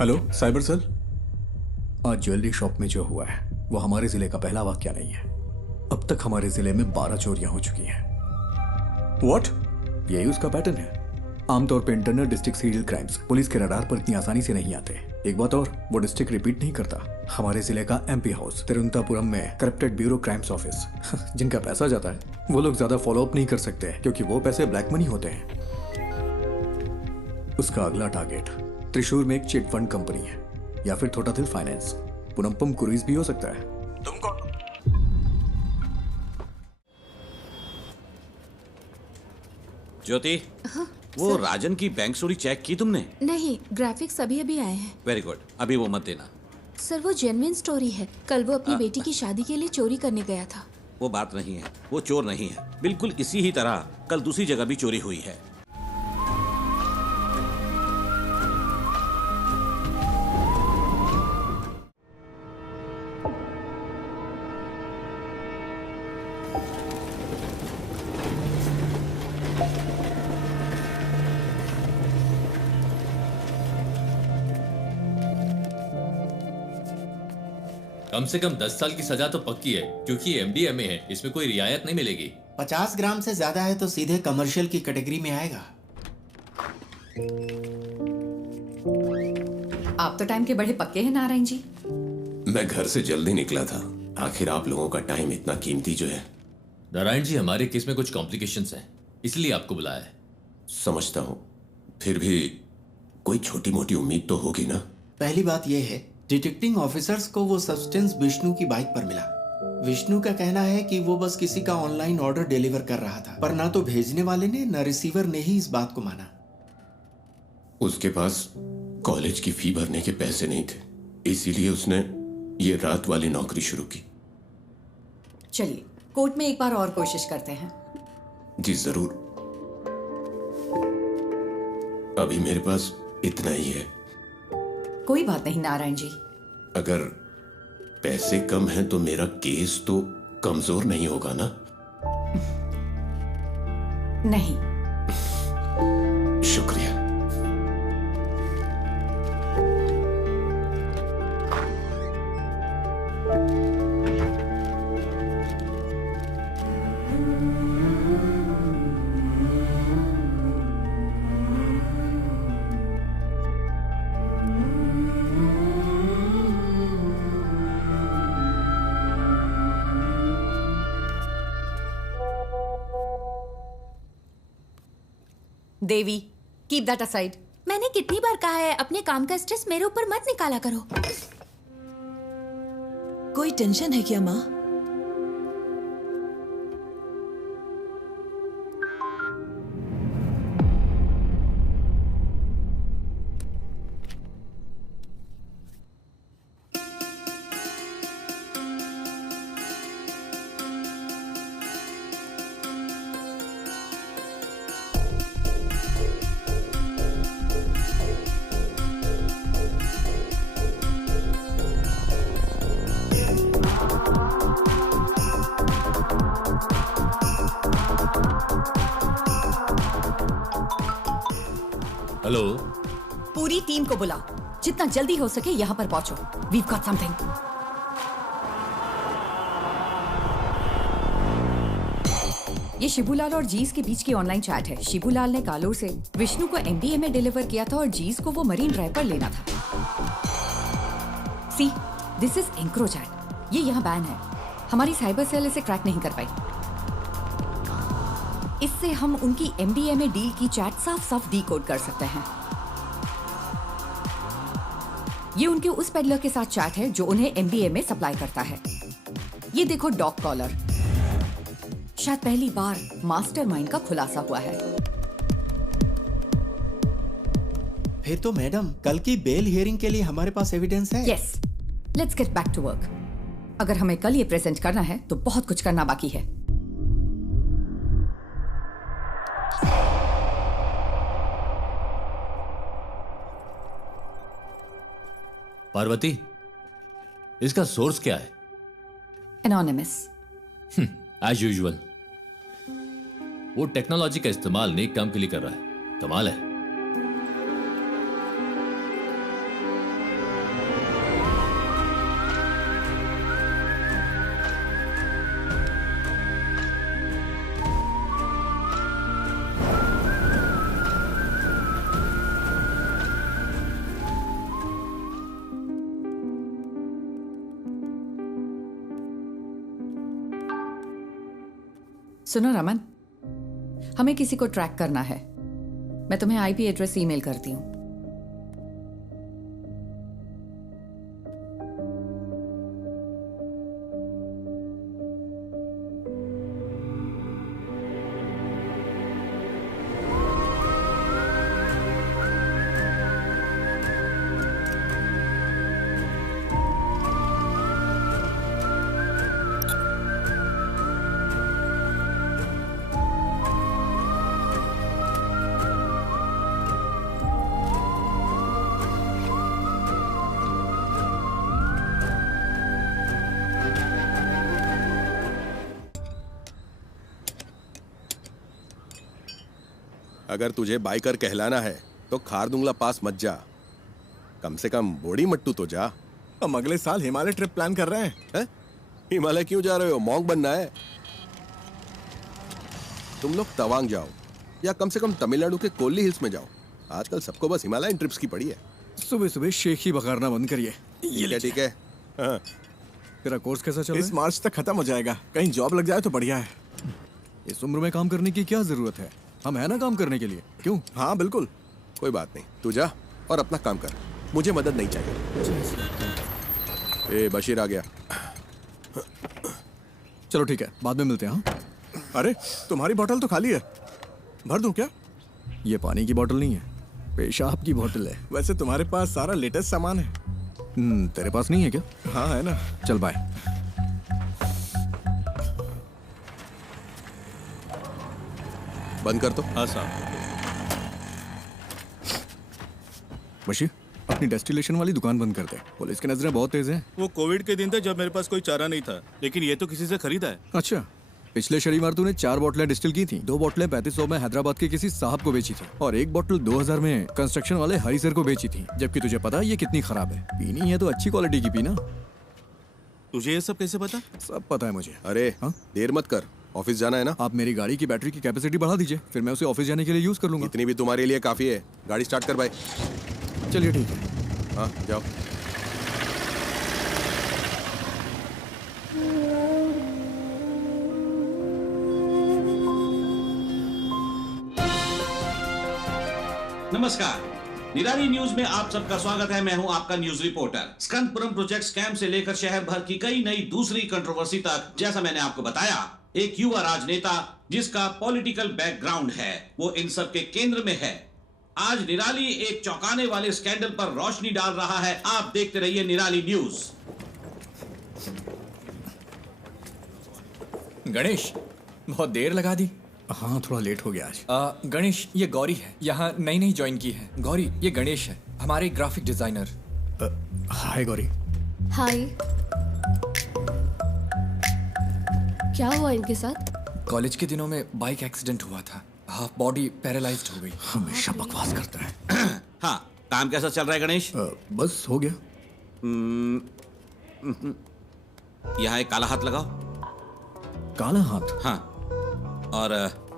Hello cyber cell. आज jewellery shop में जो हुआ है वो हमारे जिले का पहला वाकया नहीं है। अब तक हमारे जिले में 12 चोरियां हो चुकी हैं। व्हाट? यही उसका पैटर्न है। आमतौर पे internal district serial crimes police के रडार पर इतनी आसानी से नहीं आते। एक बात और, वो डिस्ट्रिक्ट रिपीट नहीं करता। हमारे जिले का एमपी हाउस तिरुवनंतपुरम में करप्टेड ब्यूरो क्राइम्स ऑफिस जिनका पैसा जाता है वो लोग ज्यादा फॉलो अप नहीं कर सकते क्योंकि वो पैसे ब्लैक मनी होते हैं। उसका अगला टारगेट त्रिशूर में एक चिट फंड कंपनी है या फिर थोटाथिल फाइनेंस। पुनम्पम क्रूइज भी हो सकता है। तुम कौन? ज्योति, वो राजन की बैंक चोरी चेक की तुमने? नहीं, ग्राफिक्स अभी अभी आए हैं। वेरी गुड, अभी वो मत देना। सर वो जेन्युइन स्टोरी है। कल वो अपनी बेटी की शादी के लिए चोरी करने गया था। वो बात नहीं है, वो चोर नहीं है। बिल्कुल इसी ही तरह कल दूसरी जगह भी चोरी हुई है। कम से कम 10 साल की सजा तो पक्की है क्योंकि एमडीएमए है, इसमें कोई रियायत नहीं मिलेगी। 50 ग्राम से ज्यादा है तो सीधे कमर्शियल की कैटेगरी में आएगा। आप तो टाइम के बड़े पक्के हैं नारायण जी। मैं घर से जल्दी निकला था। आखिर आप लोगों का टाइम इतना कीमती जो है। नारायण जी, हमारे केस में कुछ कॉम्प्लिकेशंस हैं, इसलिए आपको बुलाया है। समझता हूँ, फिर भी कोई छोटी मोटी उम्मीद तो होगी ना। पहली बात यह है, डिटेक्टिंग ऑफिसर्स को वो सब्सटेंस विष्णु की बाइक पर मिला। विष्णु का कहना है कि वो बस किसी का ऑनलाइन ऑर्डर डिलीवर कर रहा था, पर ना तो भेजने वाले ने न रिसीवर ने ही इस बात को माना। उसके पास कॉलेज की फी भरने के पैसे नहीं थे, इसीलिए उसने ये रात वाली नौकरी शुरू की। चलिए कोर्ट में एक बार और कोशिश करते हैं। जी जरूर। अभी मेरे पास इतना ही है। कोई बात नहीं नारायण जी। अगर पैसे कम हैं तो मेरा केस तो कमजोर नहीं होगा ना? नहीं। शुक्रिया। देवी, कीप दैट असाइड। मैंने कितनी बार कहा है अपने काम का स्ट्रेस मेरे ऊपर मत निकाला करो। कोई टेंशन है क्या माँ? हेलो, पूरी टीम को बुला, जितना जल्दी हो सके यहाँ पर पहुंचो। We've got something. ये शिबूलाल और जीस के बीच की ऑनलाइन चैट है। शिबूलाल ने कालोर से विष्णु को एमडीएमए डिलीवर किया था और जीस को वो मरीन ड्राइव पर लेना था। सी, दिस इज एंक्रोचैट। ये यहाँ बैन है। हमारी साइबर सेल इसे क्रैक नहीं कर पाई। इससे हम उनकी एमडीएमए डील की चैट साफ साफ डीकोड कर सकते हैं। ये उनके उस पेडलर के साथ चैट है जो उन्हें एमडीएमए सप्लाई करता है। ये देखो डॉग कॉलर। शायद पहली बार मास्टरमाइंड का खुलासा हुआ है। फिर तो मैडम कल की बेल हियरिंग के लिए हमारे पास एविडेंस है। Yes, let's get back to work. अगर हमें कल ये प्रेजेंट करना है तो बहुत कुछ करना बाकी है। पार्वती, इसका सोर्स क्या है? एनोनिमस। As usual. वो टेक्नोलॉजी का इस्तेमाल नेक काम के लिए कर रहा है। कमाल है। सुनो रमन, हमें किसी को ट्रैक करना है। मैं तुम्हें आईपी एड्रेस ईमेल करती हूँ। अगर तुझे बाइकर कहलाना है तो खारदुंगला पास मत जा, कम से कम बोडी मट्टू तो जा। हम अगले साल हिमालय ट्रिप प्लान कर रहे हैं। हिमालय क्यों जा रहे हो? मॉन्क बनना है? तुम लोग तवांग जाओ या कम से कम तमिलनाडु के कोल्ली हिल्स में जाओ। आजकल सबको बस हिमालयन ट्रिप्स की पड़ी है। सुबह सुबह शेख ही बखारना बंद करिए। ठीक है। हाँ। तेरा कोर्स कैसा चल रहा इस मार्च तक खत्म हो जाएगा। कहीं जॉब लग जाए तो बढ़िया है। है? इस उम्र में काम करने की क्या जरूरत है? हम है ना काम करने के लिए। क्यों? हाँ बिल्कुल। कोई बात नहीं, तू जा और अपना काम कर, मुझे मदद नहीं चाहिए। ए बशीर आ गया। चलो ठीक है, बाद में मिलते हैं। हाँ? अरे तुम्हारी बोतल तो खाली है, भर दूं क्या? ये पानी की बोतल नहीं है, पेशाब की बोतल है। वैसे तुम्हारे पास सारा लेटेस्ट सामान है। तेरे पास नहीं है क्या? हाँ है ना। चल बाय। बंद कर तो। हाँ साहब। बशीर, अपनी डेस्टिलेशन वाली दुकान बंद कर दे। पुलिस की नजरें बहुत तेज हैं। वो कोविड के दिन थे जब मेरे पास कोई चारा नहीं था, लेकिन ये तो किसी से खरीदा है। अच्छा, पिछले शनिवार तूने 4 बोतलें डिस्टिल की थी। 2 बोतलें 3500 में हैदराबाद के किसी साहब को बेची थी और 1 बोतल 2000 में कंस्ट्रक्शन वाले हरी सर को बेची थी। जबकि तुझे पता है ये कितनी खराब है। पीनी है तो अच्छी क्वालिटी की पीना। तुझे ये सब कैसे पता? सब पता है मुझे। अरे हाँ? देर मत कर, ऑफिस जाना है ना। आप मेरी गाड़ी की बैटरी की कैपेसिटी बढ़ा दीजिए, फिर मैं उसे ऑफिस जाने के लिए यूज कर लूंगा। इतनी भी तुम्हारे लिए काफी है। गाड़ी स्टार्ट कर भाई। चलिए ठीक है। हाँ जाओ। नमस्कार, निराली न्यूज में आप सबका स्वागत है। मैं हूं आपका न्यूज रिपोर्टर। स्कंदपुरम प्रोजेक्ट स्कैम से लेकर शहर भर की कई नई दूसरी कंट्रोवर्सी तक, जैसा मैंने आपको बताया, एक युवा राजनेता जिसका पॉलिटिकल बैकग्राउंड है, वो इन सब के केंद्र में है। आज निराली एक चौंकाने वाले स्कैंडल पर रोशनी डाल रहा है। आप देखते रहिए निराली न्यूज। गणेश, बहुत देर लगा दी। हाँ, थोड़ा लेट हो गया आज। गणेश, ये गौरी है, यहाँ नई नई ज्वाइन की है। गौरी, ये गणेश है, हमारे ग्राफिक डिजाइनर। हाय गौरी। हाय। क्या हुआ इनके साथ? कॉलेज के दिनों में बाइक एक्सीडेंट हुआ था, हाफ बॉडी पैरालाइज्ड हो गई। हमेशा बकवास करता है। हाँ, काम कैसा चल रहा है गणेश? बस हो गया। यहाँ एक काला हाथ लगाओ। काला हाथ? हाँ, और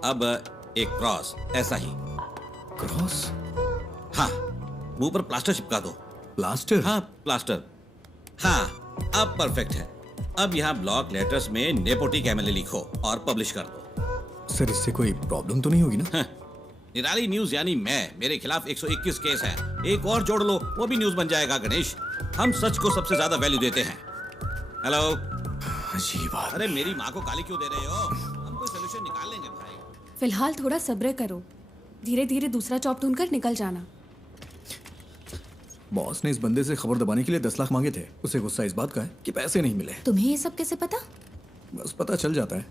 अब एक क्रॉस, ऐसा ही। क्रॉस? हाँ, मुंह पर प्लास्टर चिपका दो। प्लास्टर? हाँ, प्लास्टर। हाँ, अब परफेक्ट है। अब यहाँ ब्लॉक लेटर्स में नेपोटिक एमएलए लिखो और पब्लिश कर दो। सर, इससे कोई प्रॉब्लम तो नहीं होगी ना? हाँ, निराली न्यूज यानी मैं, मेरे खिलाफ 121 केस है। एक और जोड़ लो, वो भी न्यूज बन जाएगा। गणेश, हम सच को सबसे ज्यादा वैल्यू देते हैं। हेलो। अजीब बात। अरे मेरी माँ को गाली क्यों दे रहे हो? हम कोई सोल्यूशन निकाल लेंगे भाई। फिलहाल थोड़ा सब्र करो, धीरे धीरे दूसरा जॉब ढूंढकर निकल जाना। बॉस ने इस बंदे से खबर दबाने के लिए 10 लाख मांगे थे। उसे गुस्सा इस बात का है कि पैसे नहीं मिले। तुम्हें ये सब कैसे पता? बस पता चल जाता है।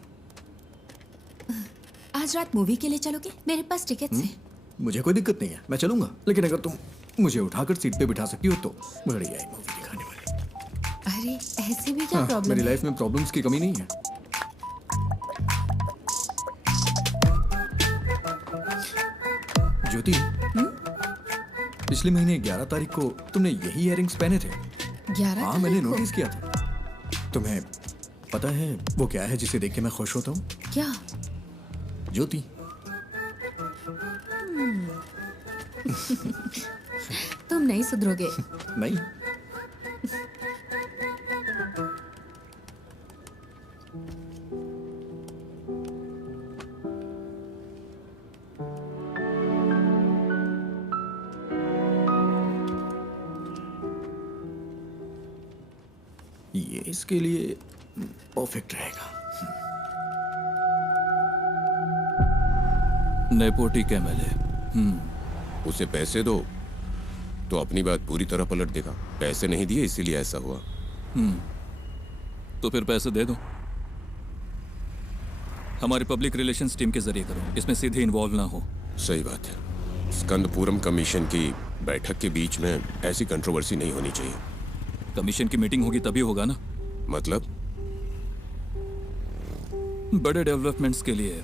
आज रात मूवी के लिए चलोगे? मेरे पास टिकट्स हैं। मुझे कोई दिक्कत नहीं है, मैं चलूंगा। लेकिन अगर तुम मुझे उठाकर सीट पे बिठा सकती हो तो बढ़िया है मूवी दिखाने वाली। अरे ऐसे भी क्या हाँ, प्रॉब्लम मेरी है? लाइफ में प्रॉब्लम्स की कमी नहीं है। ज्योति, पिछले महीने 11 तारीख को तुमने यही इयररिंग्स पहने थे। 11 हाँ, मैंने नोटिस किया था। तुम्हें पता है वो क्या है जिसे देख के मैं खुश होता हूँ? क्या? ज्योति। तुम नहीं सुधरोगे। नहीं। ये इसके लिए परफेक्ट रहेगा। नेपोटिक एमएलए। उसे पैसे दो तो अपनी बात पूरी तरह पलट देगा। पैसे नहीं दिए इसीलिए ऐसा हुआ। तो फिर पैसे दे दो। हमारे पब्लिक रिलेशंस टीम के जरिए करो, इसमें सीधे इन्वॉल्व ना हो। सही बात है। स्कंदपुरम कमीशन की बैठक के बीच में ऐसी कंट्रोवर्सी नहीं होनी चाहिए। कमीशन की मीटिंग होगी तभी होगा ना। मतलब? बड़े डेवलपमेंट्स के लिए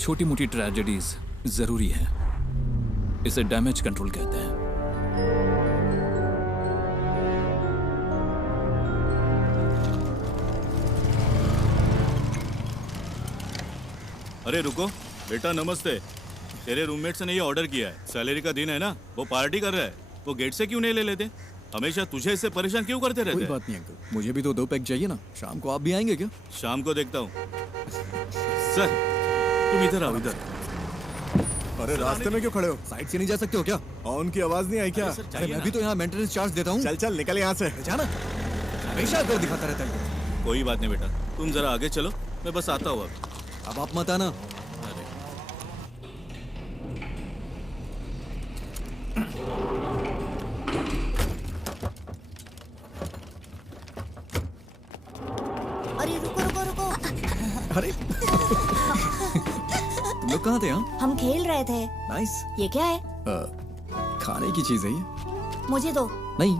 छोटी मोटी ट्रेजेडीज जरूरी हैं। इसे डैमेज कंट्रोल कहते हैं। अरे रुको बेटा, नमस्ते। तेरे रूममेट से ने ये ऑर्डर किया है। सैलरी का दिन है ना, वो पार्टी कर रहा है। वो गेट से क्यों नहीं ले लेते? हमेशा तुझे इससे परेशान क्यों करते रहते कोई हैं? बात नहीं अंकल, मुझे भी तो 2 पैक चाहिए ना। शाम को आप भी आएंगे क्या? शाम को देखता हूँ। सर तुम इधर आओ, इधर। अरे रास्ते में क्यों खड़े हो? साइड से नहीं जा सकते हो क्या? हॉर्न की आवाज नहीं आई क्या? अरे मैं भी तो यहाँ मेंटेनेंस चार्ज देता हूँ। चल चल निकल यहाँ से। जाना हमेशा अकड़ दिखाता रहता है। कोई बात नहीं बेटा, तुम जरा आगे चलो, मैं बस आता हूँ अब आप मत आना। अरे रुको रुको रुको। अरे तुम लोग कहाँ थे? हम खेल रहे थे। नाइस। ये क्या है? खाने की चीज है ये। मुझे दो। नहीं,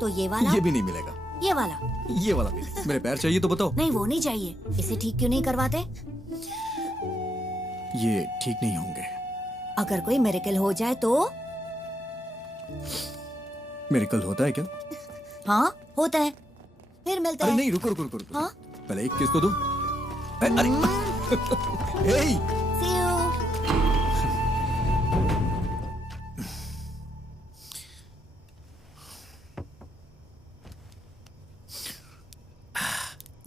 तो ये वाला? ये भी नहीं मिलेगा। ये वाला? ये वाला भी नहीं। मेरे पैर चाहिए तो बताओ। नहीं वो नहीं चाहिए। इसे ठीक क्यों नहीं करवाते? ये ठीक नहीं होंगे। अगर कोई मिरेकल हो जाए तो? मिरेकल होता है क्या? हाँ होता है। फिर मिलता अरे है। नहीं, रुको रुको रुको रुको। हाँ? पहले एक किस तो दो। अरे हे See you.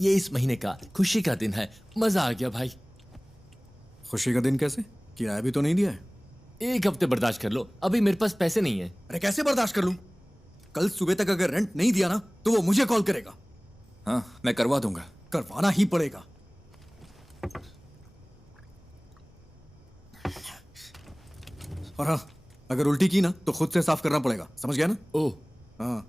ये इस महीने का खुशी का दिन है। मजा आ गया भाई। खुशी का दिन कैसे? किराया भी तो नहीं दिया है। 1 हफ्ते बर्दाश्त कर लो, अभी मेरे पास पैसे नहीं है। अरे कैसे बर्दाश्त कर लूं? कल सुबह तक अगर रेंट नहीं दिया ना तो वो मुझे कॉल करेगा। हाँ मैं करवा दूंगा। करवाना ही पड़ेगा। और हाँ, अगर उल्टी की ना तो खुद से साफ करना पड़ेगा। समझ गया ना? ओह हाँ।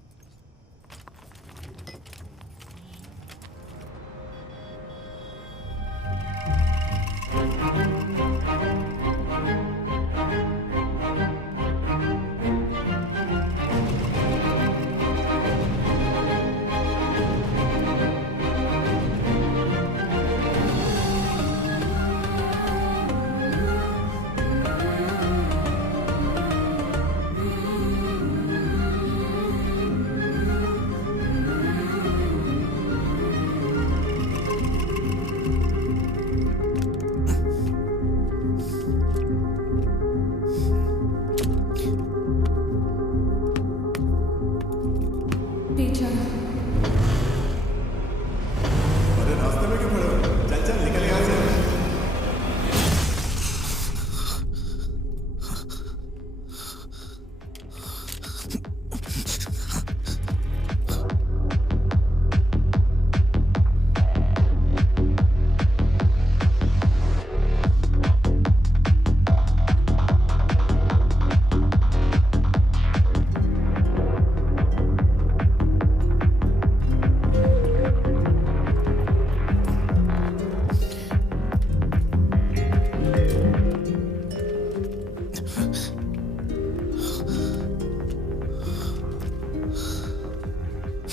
अरे रास्ते में क्यों खड़े हो? चल चल निकल यहाँ से।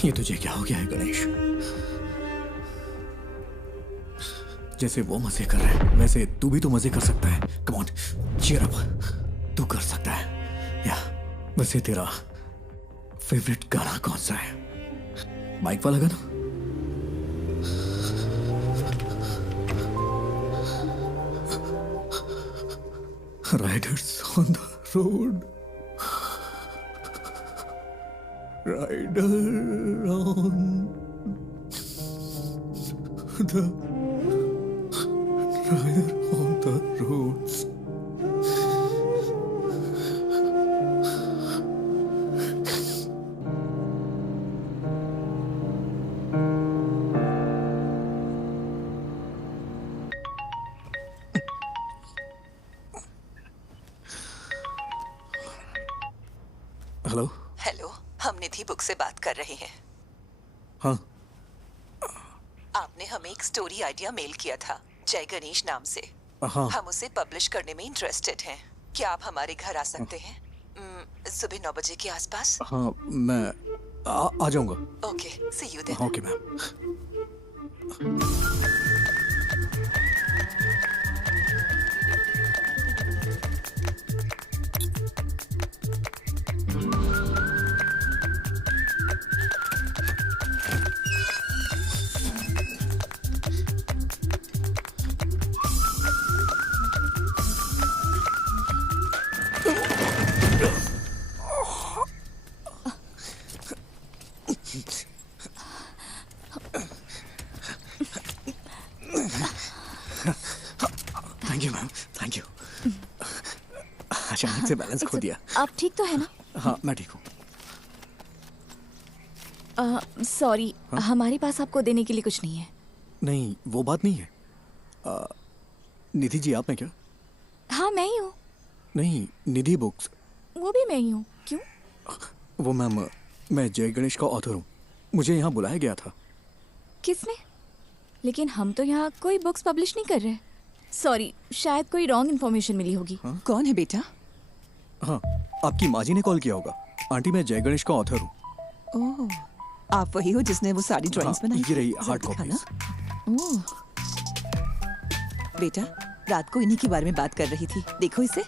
ये तुझे क्या हो गया है गणेश? जैसे वो मजे कर रहा है वैसे तू भी तो मजे कर सकता है। Come on, cheer up. तू कर सकता है। या वैसे तेरा फेवरेट गाना कौन सा है? बाइक वाला गाना? Riders on the road, rider on the rider on the roads. Hello. Hello, हम निधि बुक से बात कर रहे हैं। हाँ। आपने हमें एक स्टोरी आइडिया मेल किया था जय गणेश नाम से। हाँ। हम उसे पब्लिश करने में इंटरेस्टेड हैं। क्या आप हमारे घर आ सकते हैं सुबह 9 बजे के आसपास? हाँ, मैं आ जाऊंगा। Okay, see you then. Okay ma'am. Thank you ma'am, thank you. अचानक से बैलेंस खो दिया। आप ठीक तो है ना? हाँ, मैं ठीक हूँ। सॉरी, हमारे पास आपको देने के लिए कुछ नहीं है। नहीं, वो बात नहीं है। निधि जी, आप हैं क्या? हाँ, मैं ही हूँ। नहीं, निधि बुक्स। वो भी मैं ही हूँ। क्यों? वो मैम, मैं जय गणेश का ऑथर हूँ। मुझे यहाँ बुलाया गया था। किसने? लेकिन हम तो यहाँ कोई बुक्स पब्लिश नहीं कर रहे। सॉरी, शायद कोई रॉन्ग इन्फॉर्मेशन मिली होगी। कौन है बेटा? हाँ, आपकी माँ जी ने कॉल किया होगा। आंटी, मैं जय गणेश का ऑथर हूँ। ओह, आप वही हो जिसने वो सारी ड्राइंग्स बनाई? ये रही हार्ड कॉपी। ओह, बेटा, रात को इन्हीं के बारे में बात कर रही थी। देखो इसे।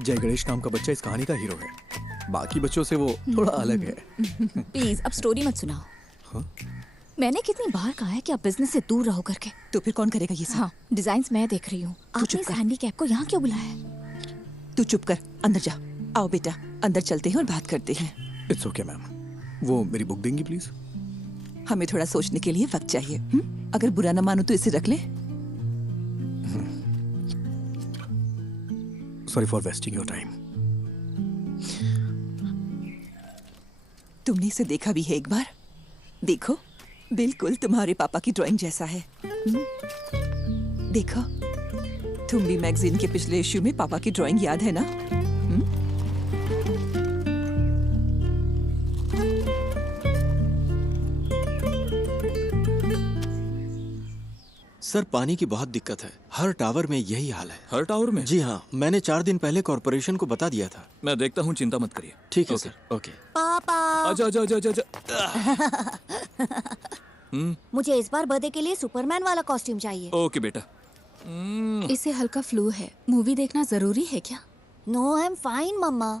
जय गणेश नाम का बच्चा इस कहानी का हीरो है। बाकी बच्चों से वो थोड़ा अलग है। प्लीज अब स्टोरी मत सुनाओ। हाँ? मैंने कितनी बार कहा है कि आप बिजनेस से दूर रहो करके। तो फिर कौन करेगा ये सब? हाँ, डिजाइन्स मैं देख रही हूँ। आपने इस हैंडीकैप को यहाँ क्यों बुलाया है? तू चुप कर, अंदर जा। आओ बेटा, अंदर चलते हैं और बात करते हैं। It's okay ma'am. वो मेरी बुक देंगी प्लीज? हमें थोड़ा सोचने के लिए वक्त चाहिए। अगर बुरा ना मानो तो इसे रख ले। Sorry for wasting your time. तुमने इसे देखा भी है एक बार? देखो, बिल्कुल तुम्हारे पापा की ड्राइंग जैसा है। देखो, तुम भी मैगजीन के पिछले इश्यू में पापा की ड्राइंग याद है ना? सर, पानी की बहुत दिक्कत है। हर टावर में यही हाल है। हर टावर में? जी हाँ, मैंने 4 दिन पहले कॉर्पोरेशन को बता दिया था। मैं देखता हूँ, चिंता मत करिए। ठीक है सर। ओके। पापा, आजा आजा आजा आजा। मुझे इस बार बर्थडे के लिए सुपरमैन वाला कॉस्ट्यूम चाहिए। ओके बेटा। इसे हल्का फ्लू है। मूवी देखना जरूरी है क्या? No, I am fine mamma.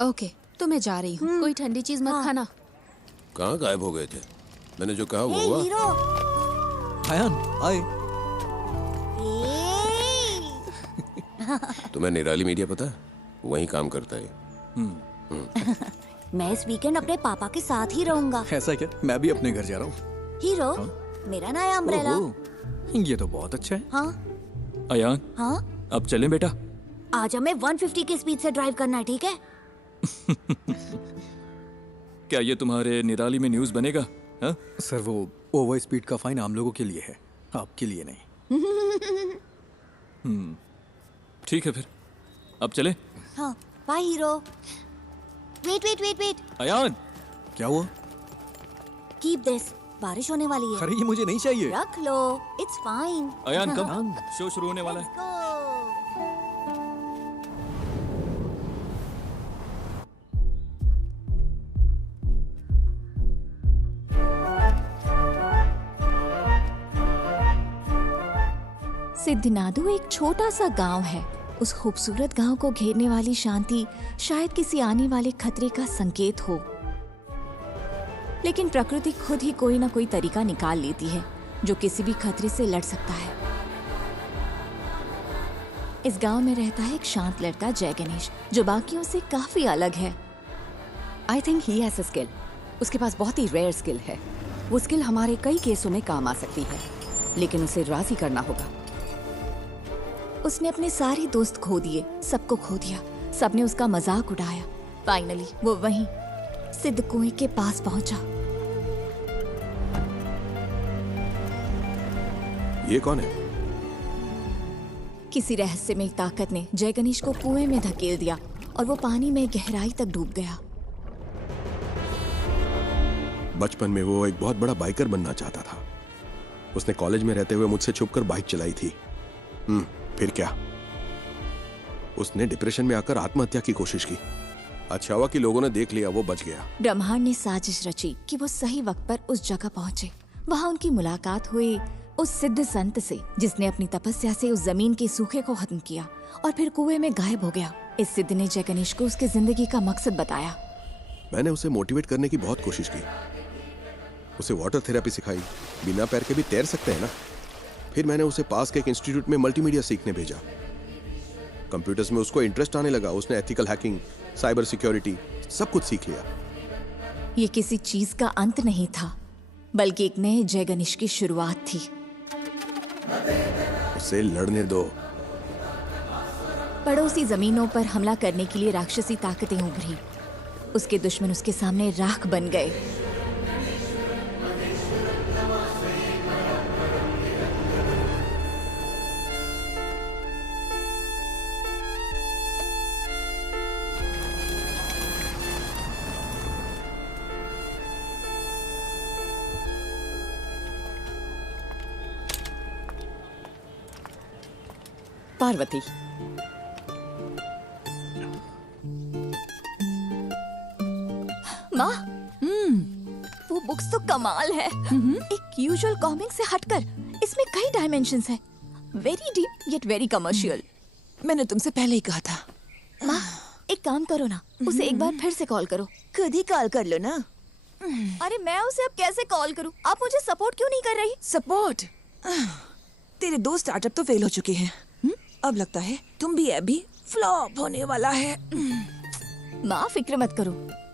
Okay, तो मैं जा रही हूँ। कोई ठंडी चीज मत खाना। कहाँ गायब हो गए थे? मैंने जो कहा वो हुआ? हीरो। आयान, आए। तुम्हें निराली मीडिया पता है? वहीं काम करता है। मैं इस वीकेंड अपने पापा के साथ ही रहूंगा। ऐसा क्या? मैं भी अपने घर जा रहा हूँ। हीरो, मेरा नया अम्ब्रेला। ये तो बहुत अच्छा है। हाँ अयान, हाँ, अब चलें बेटा? आज हमें 150 की स्पीड से ड्राइव करना है, ठीक है? क्या ये तुम्हारे निराली में न्यूज़ बनेगा? हा? सर, वो ओवर स्पीड का फाइन आम लोगों के लिए है, आपके लिए नहीं। ठीक है फिर, अब चले? हाँ, bye hero. Wait wait wait wait. Ayaan, क्या हुआ? कीप दिस, बारिश होने वाली है। अरे, ये मुझे नहीं चाहिए। रख लो, इट्स फाइन। अयान कब शो शुरू होने वाला है? सिद्धिनाडु एक छोटा सा गांव है। उस खूबसूरत गांव को घेरने वाली शांति शायद किसी आने वाले खतरे का संकेत हो, लेकिन प्रकृति खुद ही कोई ना कोई तरीका निकाल लेती है जो किसी भी खतरे से लड़ सकता है। इस गांव में रहता है एक शांत लड़का जय गणेश, जो बाकियों से काफी अलग है। I think he has a skill. उसके पास बहुत ही रेयर स्किल है। वो स्किल हमारे कई केसों में काम आ सकती है, लेकिन उसे राजी करना होगा। उसने अपने सारे दोस्त खो दिए, सबको खो दिया। सबने उसका मजाक उड़ाया। फाइनली वो वहीं सिद्ध कुएं के पास पहुंचा। ये कौन है? किसी रहस्यमय ताकत ने जय गणेश को कुएं में धकेल दिया और वो पानी में गहराई तक डूब गया। बचपन में वो एक बहुत बड़ा बाइकर बनना चाहता था। उसने कॉलेज में रहते हुए मुझसे छुपकर बाइक चलाई थी। फिर क्या, उसने डिप्रेशन में आकर आत्महत्या की कोशिश की। अच्छा हुआ कि लोगों ने देख लिया, वो बच गया। ब्रह्मांड ने साजिश रची कि वो सही वक्त पर उस जगह पहुंचे। वहाँ उनकी मुलाकात हुई उस सिद्ध संत से जिसने अपनी तपस्या से उस जमीन के सूखे को खत्म किया और फिर कुएं में गायब हो गया। इस सिद्ध ने जय गणेश को उसकी जिंदगी का मकसद बताया। मैंने उसे मोटिवेट करने की बहुत कोशिश की, उसे वाटर थेरेपी सिखाई। बिना पैर के भी तैर सकते हैं ना। फिर मैंने उसे पास के एक इंस्टीट्यूट में मल्टीमीडिया सीखने भेजा। कंप्यूटर्स में उसको इंटरेस्ट आने लगा। उसने एथिकल हैकिंग, साइबर सिक्योरिटी सब कुछ सीख लिया। ये किसी चीज का अंत नहीं था, बल्कि एक नए जय गणेश की शुरुआत थी। उसे लड़ने दो। पड़ोसी जमीनों पर हमला करने के लिए राक्षसी ताकतें उभरी। उसके दुश्मन उसके सामने राख बन गए। पार्वती, माँ, वो बुक्स तो कमाल है। एक यूजुअल कॉमिक से हटकर इसमें कई डायमेंशंस हैं। Very deep yet very commercial. मैंने तुमसे पहले ही कहा था। माँ, एक काम करो ना, उसे एक बार फिर से कॉल करो। खुद ही कॉल कर लो ना। अरे मैं उसे अब कैसे कॉल करूँ? आप मुझे सपोर्ट क्यों नहीं कर रही? सपोर्ट? तेरे 2 स्टार्टअप तो फेल हो चुके हैं। अब लगता है तुम भी अभी फ्लॉप होने वाला है। माँ फिक्र मत करो,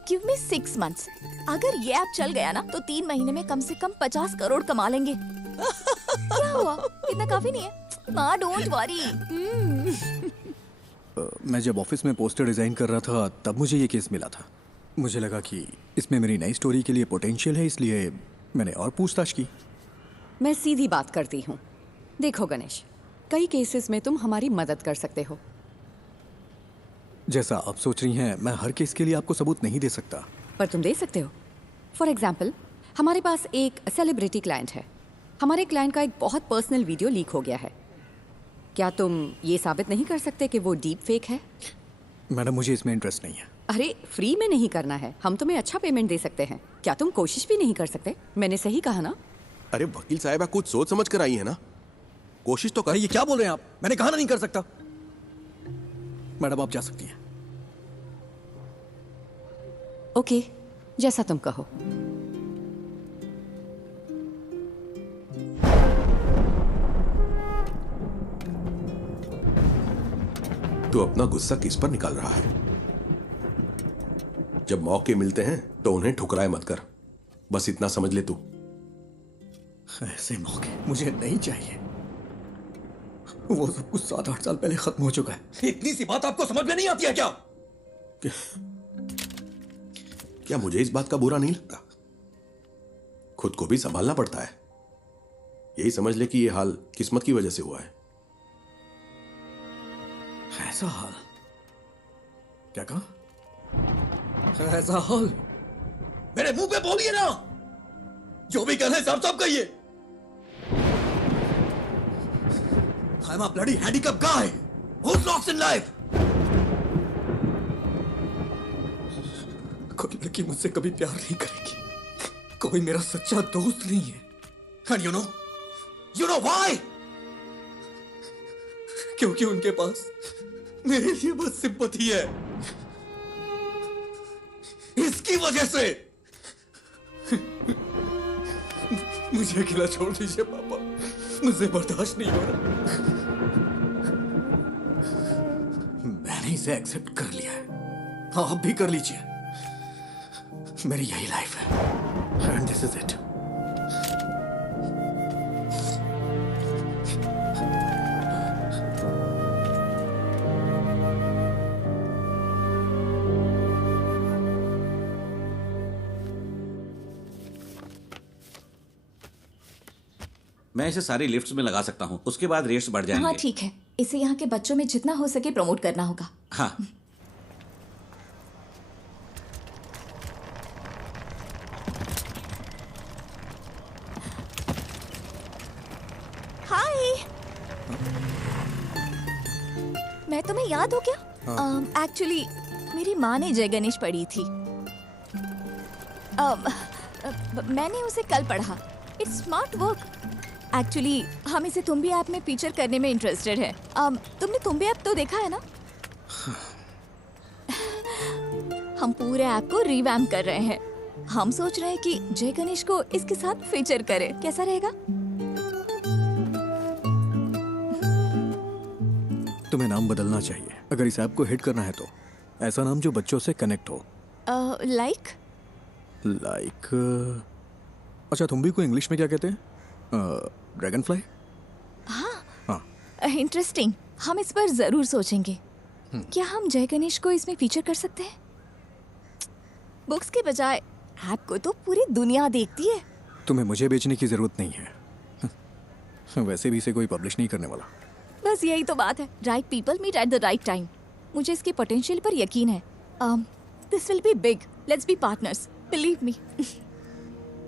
गिव मी 6 months। अगर ये ऐप चल गया ना तो 3 महीने में कम से कम 50 करोड़ कमा लेंगे। क्या हुआ, इतना काफी नहीं है? माँ डोंट वरी। मैं जब ऑफिस में पोस्टर डिजाइन कर रहा था तब मुझे ये केस मिला था। मुझे लगा कि इसमें मेरी नई स्टोरी के लिए पोटेंशियल है, इसलिए मैंने और पूछताछ की। मैं सीधी बात करती हूँ। देखो गणेश, कई केसेस में तुम हमारी मदद कर सकते हो। जैसा आप सोच रही हैं, मैं हर केस के लिए आपको सबूत नहीं दे सकता। पर तुम दे सकते हो। फॉर एग्जाम्पल, हमारे पास एक सेलिब्रिटी क्लाइंट है। हमारे क्लाइंट का एक बहुत पर्सनल वीडियो लीक हो गया है। क्या तुम ये साबित नहीं कर सकते कि वो डीप फेक है? मैडम, मुझे इसमें इंटरेस्ट नहीं है। अरे फ्री में नहीं करना है, हम तुम्हें अच्छा पेमेंट दे सकते हैं। क्या तुम कोशिश भी नहीं कर सकते? मैंने सही कहा ना? अरे वकील साहब, कुछ सोच समझ कर आई है ना, कोशिश तो कर। ये क्या बोल रहे हैं आप? मैंने कहा ना नहीं कर सकता। मैडम आप जा सकती हैं। ओके, जैसा तुम कहो। तू अपना गुस्सा किस पर निकाल रहा है? जब मौके मिलते हैं तो उन्हें ठुकराए मत कर, बस इतना समझ ले तू। ऐसे मौके मुझे नहीं चाहिए। वो सब कुछ 7-8 साल पहले खत्म हो चुका है। इतनी सी बात आपको समझ में नहीं आती है क्या? क्या मुझे इस बात का बुरा नहीं लगता? खुद को भी संभालना पड़ता है। यही समझ ले कि ये हाल किस्मत की वजह से हुआ है। ऐसा हाल? क्या कहा? ऐसा हाल? मेरे मुंह पे बोलिए ना, जो भी कहना है साफ साफ कहिए। I'm a bloody handicapped guy who's lost in life. कोई लड़की मुझसे कभी प्यार नहीं करेगी। कोई मेरा सच्चा दोस्त नहीं है। And you know why? क्योंकि उनके पास मेरे लिए बस सिंपैथी है। इसकी वजह से मुझे अकेला छोड़ दीजिए पापा, मुझे बर्दाश्त नहीं हो रहा। मैंने इसे एक्सेप्ट कर लिया है, आप भी कर लीजिए। मेरी यही लाइफ है एंड दिस इज इट। मैं इसे सारी लिफ्ट्स में लगा सकता हूँ, उसके बाद रेट्स बढ़ जाएंगे। हाँ ठीक है, इसे यहाँ के बच्चों में जितना हो सके प्रमोट करना होगा। हाँ। मैं तुम्हें याद हो क्या? एक्चुअली मेरी माँ ने जय गणेश पढ़ी थी। मैंने उसे कल पढ़ा। It's smart work. एक्चुअली हम इसे तुम्बी ऐप में फीचर करने में इंटरेस्टेड है। तुमने तुम्बी ऐप तो देखा है ना? हम पूरे ऐप को रिवैम्प कर रहे हैं। हम सोच रहे हैं कि जय गणेश को इसके साथ फीचर करें। कैसा रहेगा? तुम्हें नाम बदलना चाहिए अगर इस ऐप को हिट करना है तो। ऐसा नाम जो बच्चों से कनेक्ट हो। लाइक अच्छा, तुम भी को इंग्लिश में क्या कहते हैं? Dragon fly. हाँ, इंटरेस्टिंग। हम इस पर जरूर सोचेंगे। क्या हम जय गणेश को इसमें फीचर कर सकते हैं? बुक्स के बजाय ऐप को तो पूरी दुनिया देखती है। तुम्हें मुझे बेचने की जरूरत नहीं है। वैसे भी इसे कोई पब्लिश नहीं करने वाला। बस यही तो बात है। Right people meet at the right time. मुझे इसके पोटेंशियल पर यकीन है। This will be big. Let's be partners. Believe me.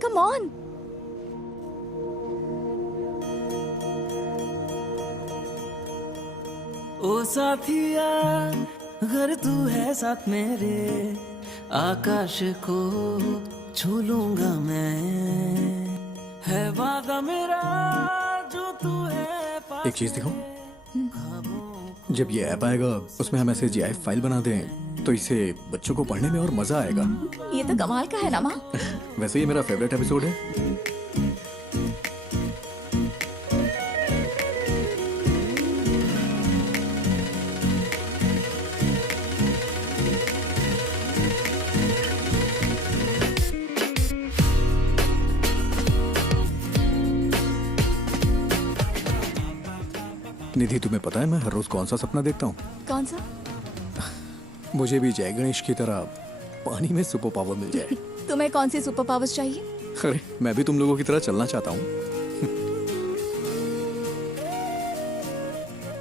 Come on. ओ साथिया, अगर तू है साथ मेरे, आकाश को छू लूंगा मैं। है वादा मेरा जो तू है पास। एक चीज दिखाऊं? जब ये ऐप आएगा उसमें हम ऐसे GIF फाइल बना दें तो इसे बच्चों को पढ़ने में और मजा आएगा। ये तो कमाल का है ना माँ। वैसे ये मेरा फेवरेट एपिसोड है। निधि, तुम्हें पता है मैं हर रोज कौन सा सपना देखता हूँ? कौन सा? मुझे भी जय गणेश की तरह पानी में सुपर पावर मिल जाए। तुम्हें कौन सी सुपर पावर्स चाहिए? अरे मैं भी तुम लोगों की तरह चलना चाहता हूँ।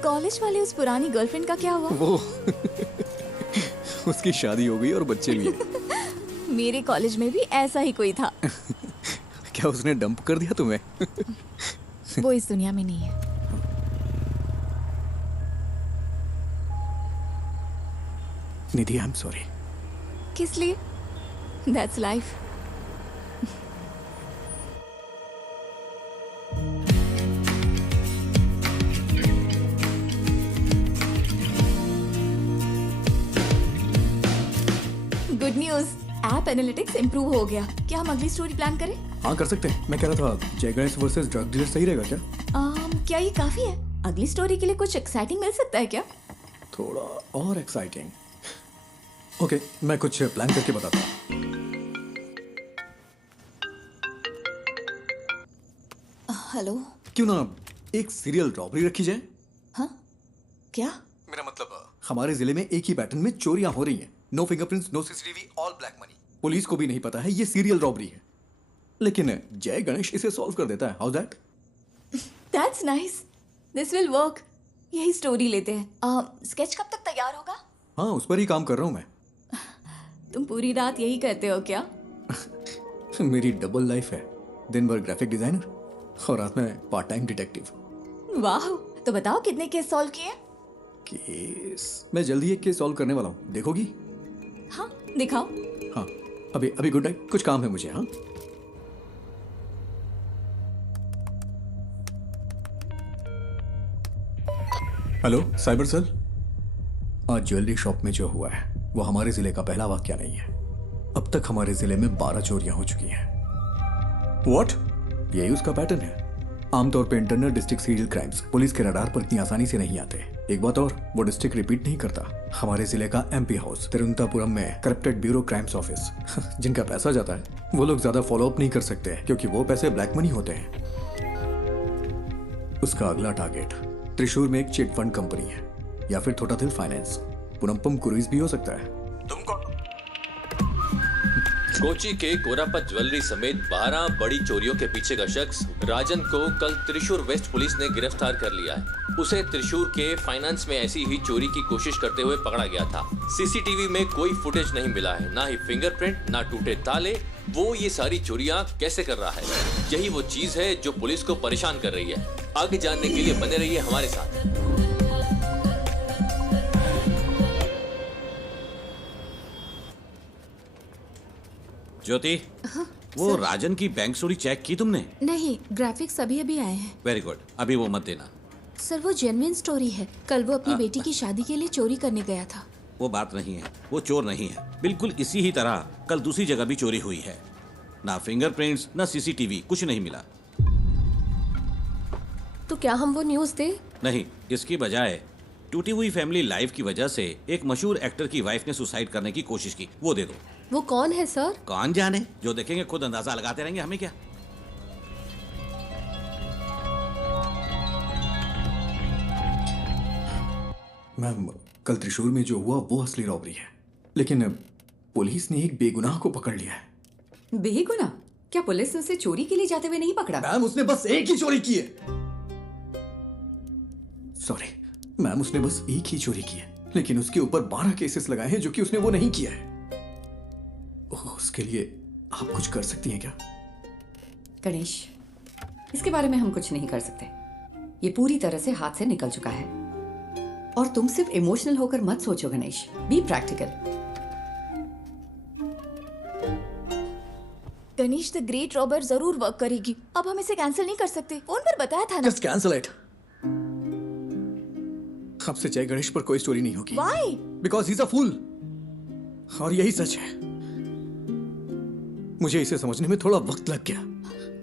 कॉलेज वाली उस पुरानी गर्लफ्रेंड का क्या हुआ? वो उसकी शादी हो गई और बच्चे भी हैं। मेरे कॉलेज में भी ऐसा ही कोई था। क्या उसने डंप कर दिया तुम्हें? वो इस दुनिया में नहीं है। निधि, आई एम सॉरी। किस लिए? That's life. Good news, app analytics improve हो गया। क्या हम अगली स्टोरी प्लान करें? हाँ, कर सकते हैं। मैं कह रहा था जय गणेश वर्सेस ड्रग डीलर सही रहेगा क्या? क्या ये काफी है? अगली स्टोरी के लिए कुछ एक्साइटिंग मिल सकता है क्या? थोड़ा और एक्साइटिंग। ओके, मैं कुछ प्लान करके बताता हूँ। हेलो। क्यों ना एक सीरियल रॉबरी रखी जाए? हाँ? क्या? मेरा मतलब हमारे जिले में एक ही पैटर्न में चोरियां हो रही हैं। No fingerprints, no CCTV, all black money. Police को भी नहीं पता है ये सीरियल रॉबरी है, लेकिन जय गणेश इसे सॉल्व कर देता है। How that? That's nice. This will work. यही स्टोरी लेते हैं। स्केच कब तक तैयार होगा? हाँ, उस पर ही काम कर रहा हूँ मैं। तुम पूरी रात यही करते हो क्या? मेरी डबल लाइफ है। दिन भर ग्राफिक डिजाइनर और रात में पार्ट टाइम डिटेक्टिव। वाह, तो बताओ कितने केस सॉल्व किए? केस मैं जल्दी एक केस सॉल्व करने वाला हूँ, देखोगी? हाँ, दिखाओ। हाँ, अभी गुड नाइट, कुछ काम है मुझे। हाँ, हेलो साइबर सेल। आज ज्वेलरी शॉप में जो हुआ है वो हमारे जिले का पहला वाकया नहीं है। अब तक हमारे जिले में 12 चोरियां हो चुकी हैं। व्हाट? यही उसका पैटर्न है। आमतौर पे internal district serial crimes police के रडार पर इतनी आसानी से नहीं आते। एक बात और, वो डिस्ट्रिक्ट रिपीट नहीं करता। हमारे जिले का MP हाउस तिरुवनंतपुरम में करप्टेड ब्यूरो क्राइम्स ऑफिस, जिनका पैसा जाता है वो लोग ज्यादा फॉलो अप नहीं कर सकते क्योंकि वो पैसे ब्लैक मनी होते हैं। उसका अगला टारगेट त्रिशूर में एक चिट फंड कंपनी है या फिर थोटाथिल फाइनेंस, पुनम्पम क्रूइज भी हो सकता है। तुम कौन? कोची के कोरापत ज्वेलरी समेत 12 बड़ी चोरियों के पीछे का शख्स राजन को कल त्रिशूर वेस्ट पुलिस ने गिरफ्तार कर लिया है। उसे त्रिशूर के फाइनेंस में ऐसी ही चोरी की कोशिश करते हुए पकड़ा गया था। सीसीटीवी में कोई फुटेज नहीं मिला है, ना ही फिंगरप्रिंट, ना टूटे ताले। वो ये सारी चोरियां कैसे कर रहा है, यही वो चीज है जो पुलिस को परेशान कर रही है। आगे जानने के लिए बने रहिए हमारे साथ। ज्योति, वो राजन की बैंक चोरी चेक की तुमने? नहीं, ग्राफिक्स अभी अभी आए हैं। वेरी गुड, अभी वो मत देना। सर वो जेन्युइन स्टोरी है। कल वो अपनी बेटी की शादी के लिए चोरी करने गया था। वो बात नहीं है, वो चोर नहीं है। बिल्कुल इसी ही तरह कल दूसरी जगह भी चोरी हुई है। ना फिंगरप्रिंट्स, ना सीसीटीवी, कुछ नहीं मिला। तो क्या हम वो न्यूज़ दें? नहीं, इसकी बजाय टूटी हुई फैमिली लाइफ की वजह से एक मशहूर एक्टर की वाइफ ने सुसाइड करने की कोशिश की, वो दे दो। वो कौन है सर? कौन जाने, जो देखेंगे खुद अंदाजा लगाते रहेंगे, हमें क्या। मैम, कल त्रिशूर में जो हुआ वो असली रॉबरी है, लेकिन पुलिस ने एक बेगुनाह को पकड़ लिया है। बेगुनाह? क्या पुलिस ने उसे चोरी के लिए जाते हुए नहीं पकड़ा? मैम, उसने बस एक ही चोरी की है। सॉरी मैम, उसने बस एक ही चोरी की है, लेकिन उसके ऊपर 12 केसेस लगाए हैं जो कि उसने वो नहीं किया है। उसके लिए आप कुछ कर सकती हैं क्या? गणेश, इसके बारे में हम कुछ नहीं कर सकते। ये पूरी तरह से हाथ से निकल चुका है। और तुम सिर्फ इमोशनल होकर मत सोचो Ganesh, be practical. Ganesh, the great robber जरूर वर्क करेगी। अब हम इसे कैंसिल नहीं कर सकते, फोन पर बताया था ना। Just cancel it. अब से जय गणेश पर कोई स्टोरी नहीं होगी। Why? Because he is a fool. और यही सच है। मुझे इसे समझने में थोड़ा वक्त लग गया।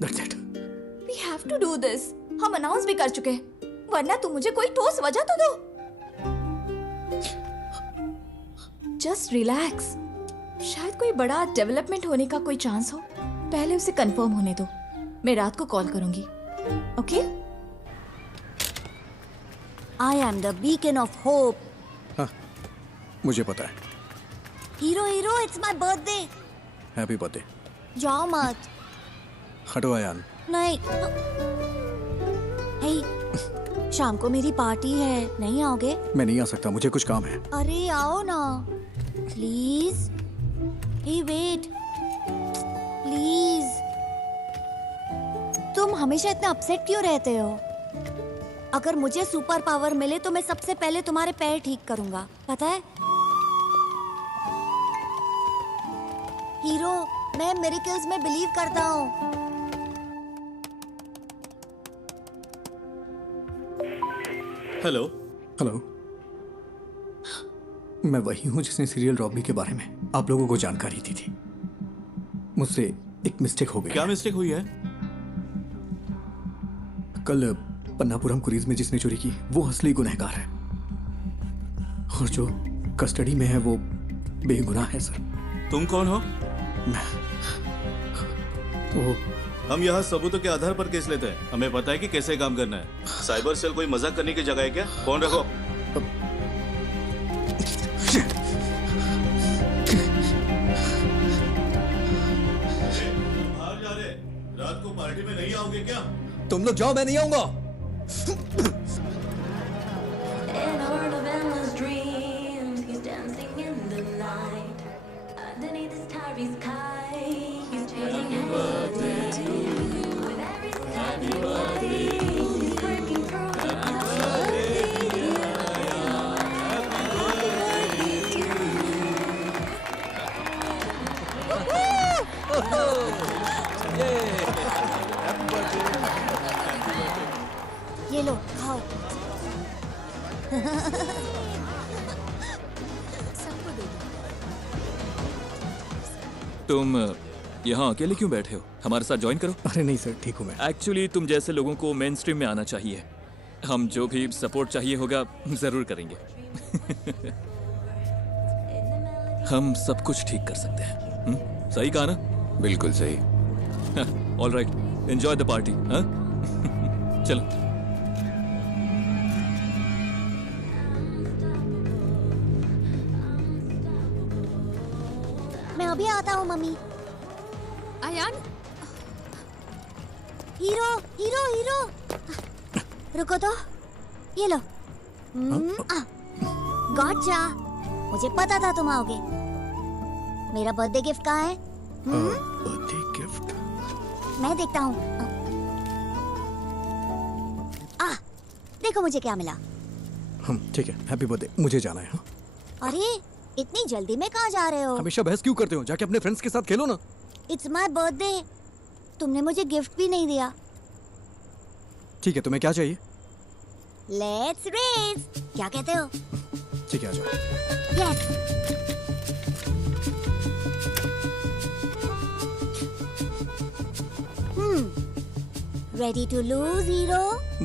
That's it. We have to do this. हम अनाउंस भी कर चुके हैं, वरना तुम मुझे कोई ठोस वजह तो दो। Just relax. शायद कोई बड़ा डेवलपमेंट होने का कोई चांस हो। पहले उसे कंफर्म होने दो। मैं रात को कॉल करूंगी। Okay? I am the beacon of hope. हाँ, मुझे पता है। Hero, it's my birthday. Happy birthday. जाओ मत। हटो अयान। नहीं। हे, शाम को मेरी पार्टी है, नहीं आओगे? मैं नहीं आ सकता, मुझे कुछ काम है। अरे आओ ना, प्लीज। Hey wait, please. तुम हमेशा इतना अपसेट क्यों रहते हो? अगर मुझे सुपर पावर मिले तो मैं सबसे पहले तुम्हारे पैर ठीक करूंगा, पता है? हीरो, मैं मिरेकल्स में बिलीव करता हूँ। हेलो। हेलो, मैं वही हूँ जिसने सीरियल रॉबरी के बारे में आप लोगों को जानकारी दी थी। मुझसे एक मिस्टेक हो गई। क्या मिस्टेक हुई है? कल पन्नापुरम क्रूज में जिसने चोरी की वो असली गुनहगार है, और जो कस्टडी में है वो बेगुनाह है। सर, तुम कौन हो? वो हम यहाँ सबूतों के आधार पर केस लेते हैं। हमें पता है कि कैसे काम करना है। साइबर सेल कोई मजाक करने की जगह है क्या? फोन रखो। बाहर जा रहे, रात को पार्टी में नहीं आओगे क्या? तुम लोग जाओ, मैं नहीं आऊंगा। ये लो, खाओ। तुम यहाँ अकेले क्यों बैठे हो? हमारे साथ ज्वाइन करो। अरे नहीं सर, ठीक हूँ मैं। एक्चुअली तुम जैसे लोगों को मेन स्ट्रीम में आना चाहिए। हम जो भी सपोर्ट चाहिए होगा जरूर करेंगे। हम सब कुछ ठीक कर सकते हैं। सही कहा ना? बिल्कुल सही। All right, enjoy the party. चलो। मैं अभी आता हूँ mummy. Ayaan, hero hero hero, रुको तो, ये लो। गॉटचा, मुझे पता था तुम आओगे। मेरा बर्थडे गिफ्ट कहाँ है? Birthday gift? मैं देखता हूँ। देखो मुझे क्या मिला। ठीक है, हैप्पी बर्थडे। मुझे जाना है। हाँ? अरे इतनी जल्दी में कहाँ जा रहे हो? हमेशा बहस क्यों करते हो? जाके अपने फ्रेंड्स के साथ खेलो ना। इट्स माय बर्थडे, तुमने मुझे गिफ्ट भी नहीं दिया। ठीक है, तुम्हें क्या चाहिए? लेट्स रेस, क्या कहते हो? ठीक है, आ जाओ। Yes. Ready to lose hero?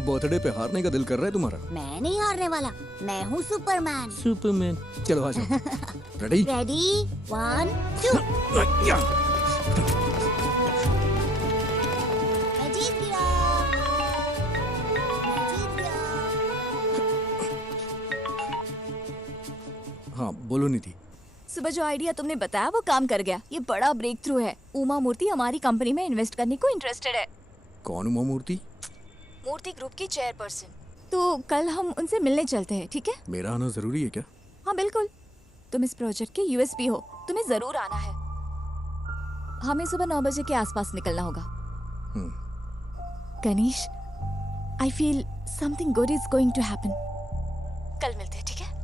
Birthday पे हारने का दिल कर रहा है तुम्हारा? मैं नहीं हारने वाला, मैं हूँ सुपरमैन। सुपरमैन, चलो आ जाओ। रेडी? रेडी, 1 2। मैं जीत गया, मैं जीत गया। हाँ बोलो निधि। सुबह जो आइडिया तुमने बताया वो काम कर गया। ये बड़ा ब्रेक थ्रू है। उमा मूर्ति हमारी कंपनी में इन्वेस्ट करने को इंटरेस्टेड है। कौन उमा मूर्ति? मूर्ति ग्रुप की चेयरपर्सन। तो कल हम उनसे मिलने चलते हैं, ठीक है? मेरा आना जरूरी है क्या? हाँ बिल्कुल, तुम इस प्रोजेक्ट के यूएसपी हो, तुम्हें जरूर आना है। हमें सुबह 9 बजे के आसपास निकलना होगा। Ganesh, I feel something good is going to happen. कल मिलते हैं, ठीक है?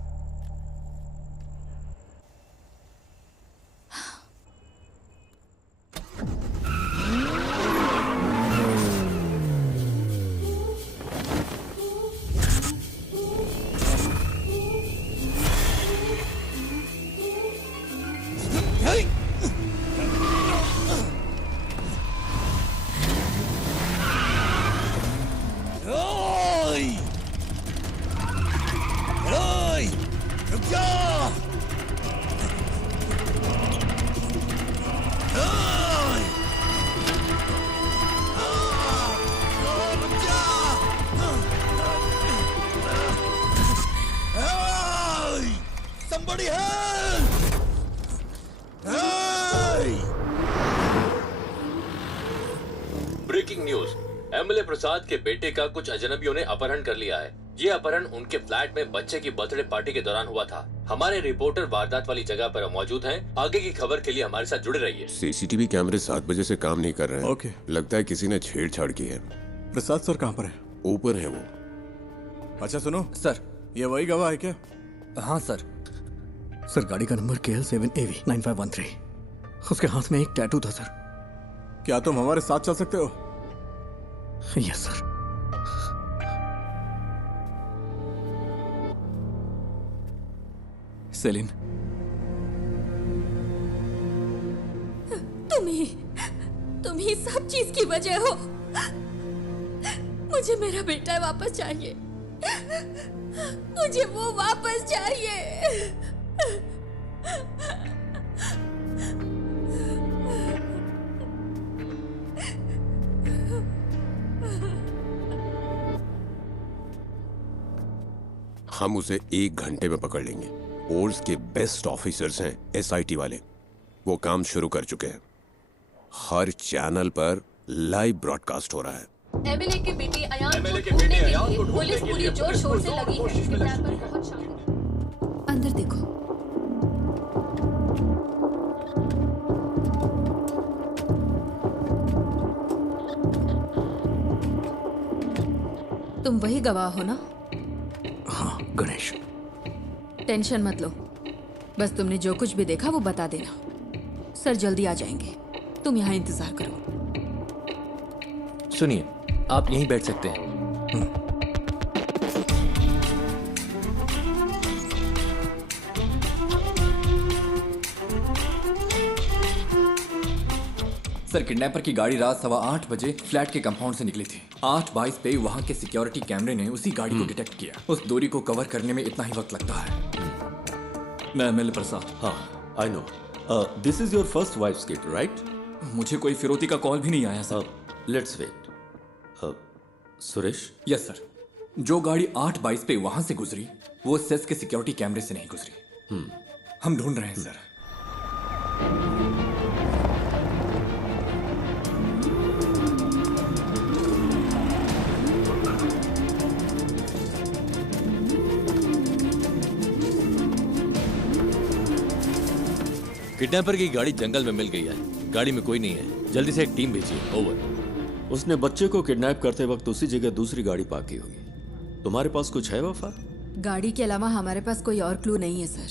Somebody help! Hey! Breaking news, MLA Prasad के बेटे का कुछ अजनबियों ने अपहरण कर लिया है। ये अपहरण उनके फ्लैट में बच्चे की बर्थडे पार्टी के दौरान हुआ था। हमारे रिपोर्टर वारदात वाली जगह पर मौजूद हैं। आगे की खबर के लिए हमारे साथ जुड़े रहिए। सीसीटीवी कैमरे 7 बजे से काम नहीं कर रहे हैं। ओके। लगता है किसी ने छेड़छाड़ की है। प्रसाद सर कहाँ पर है? ऊपर है वो। अच्छा सुनो सर, ये वही गवाह है क्या? हाँ सर। सर गाड़ी का नंबर KL7AV 9513। उसके हाथ में एक टैटू था सर। क्या तुम हमारे साथ चल सकते हो? Yes sir. सेलिन, तुम ही सब चीज की वजह हो। मुझे मेरा बेटा वापस चाहिए। मुझे वो वापस चाहिए। हम उसे 1 घंटे में पकड़ लेंगे। फोर्स के बेस्ट ऑफिसर्स हैं SIT वाले। वो काम शुरू कर चुके हैं। हर चैनल पर लाइव ब्रॉडकास्ट हो रहा है। एमएलए के बेटे अयान को ढूंढने के लिए पुलिस पूरी जोर शोर से लगी है। अंदर देखो। तुम वही गवाह हो ना? हाँ गणेश। टेंशन मत लो, बस तुमने जो कुछ भी देखा वो बता देना। सर जल्दी आ जाएंगे, तुम यहाँ इंतजार करो। सुनिए, आप यहीं बैठ सकते हैं। सर, किडनैपर की गाड़ी रात 8:15 बजे फ्लैट के कंपाउंड से निकली थी। 8:22 पे वहाँ के सिक्योरिटी कैमरे ने उसी गाड़ी को डिटेक्ट किया। उस दूरी को कवर करने में इतना ही वक्त लगता है। मैं एमएलए प्रसाद। हाँ, I know. This is your first wife's kid, right? मुझे कोई फिरौती का कॉल भी नहीं आया sir. Let's wait. Suresh? Yes sir. जो गाड़ी 8:22 पे वहां से गुजरी वो सेस के सिक्योरिटी कैमरे से नहीं गुजरी। हम ढूंढ रहे हैं सर। किडनैपर की गाड़ी जंगल में मिल गई है। गाड़ी में कोई नहीं है। जल्दी से एक टीम भेजिए। ओवर। उसने बच्चे को किडनैप करते वक्त उसी जगह दूसरी गाड़ी पार्क की होगी। तुम्हारे पास कुछ है वफा? गाड़ी के अलावा हमारे पास कोई और क्लू नहीं है sir.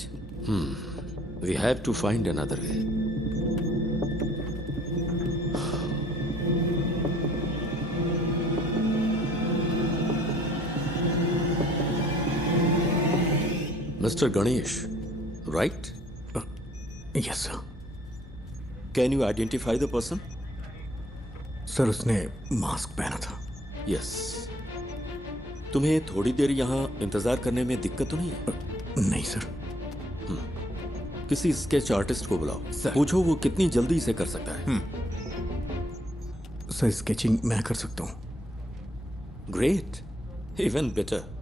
We have to find another way. Mr. Ganesh, right? Yes, sir. Can you identify the person? Sir उसने मास्क पहना था। Yes. तुम्हें थोड़ी देर यहाँ इंतजार करने में दिक्कत तो नहीं है? नहीं सर। किसी स्केच आर्टिस्ट को बुलाओ। पूछो वो कितनी जल्दी इसे कर सकता है। सर स्केचिंग मैं कर सकता हूँ। Great, even better.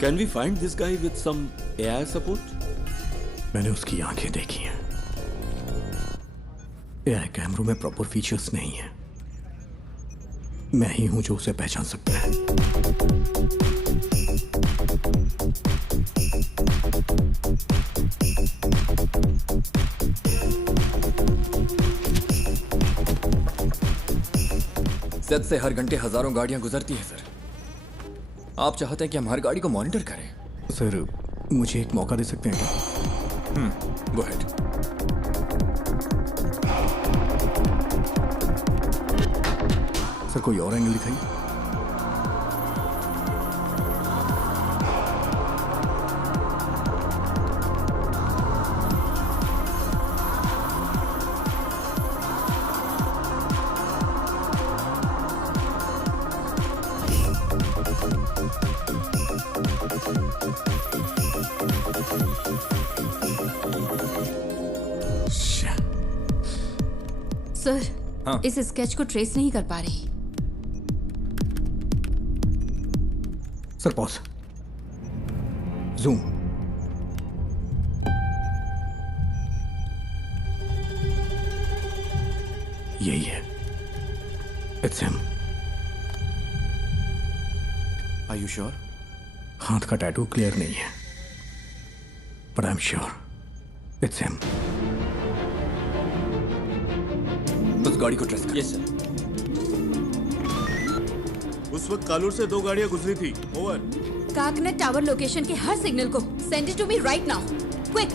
Can we find this guy with some AI support? मैंने उसकी आंखें देखी हैं। AI कैमरों में प्रॉपर फीचर्स नहीं है। मैं ही हूं जो उसे पहचान सकता है। सेट से हर घंटे हजारों गाड़ियां गुजरती हैं सर। आप चाहते हैं कि हम हर गाड़ी को मॉनिटर करें? सर मुझे एक मौका दे सकते हैं क्या? Go ahead. सर कोई और एंगल दिखाइए। सर इस स्केच को ट्रेस नहीं कर पा रही। Sir pause. जूम। यही है। It's him. Are you sure? हाथ का टैटू क्लियर नहीं है, but I am sure it's him. उस गाड़ी को ट्रेस कर। Yes sir. उस वक्त कालूर से 2 गाड़ियां गुजरी थी। ओवर। काकनेट टावर लोकेशन के हर सिग्नल को send it to me right now, quick.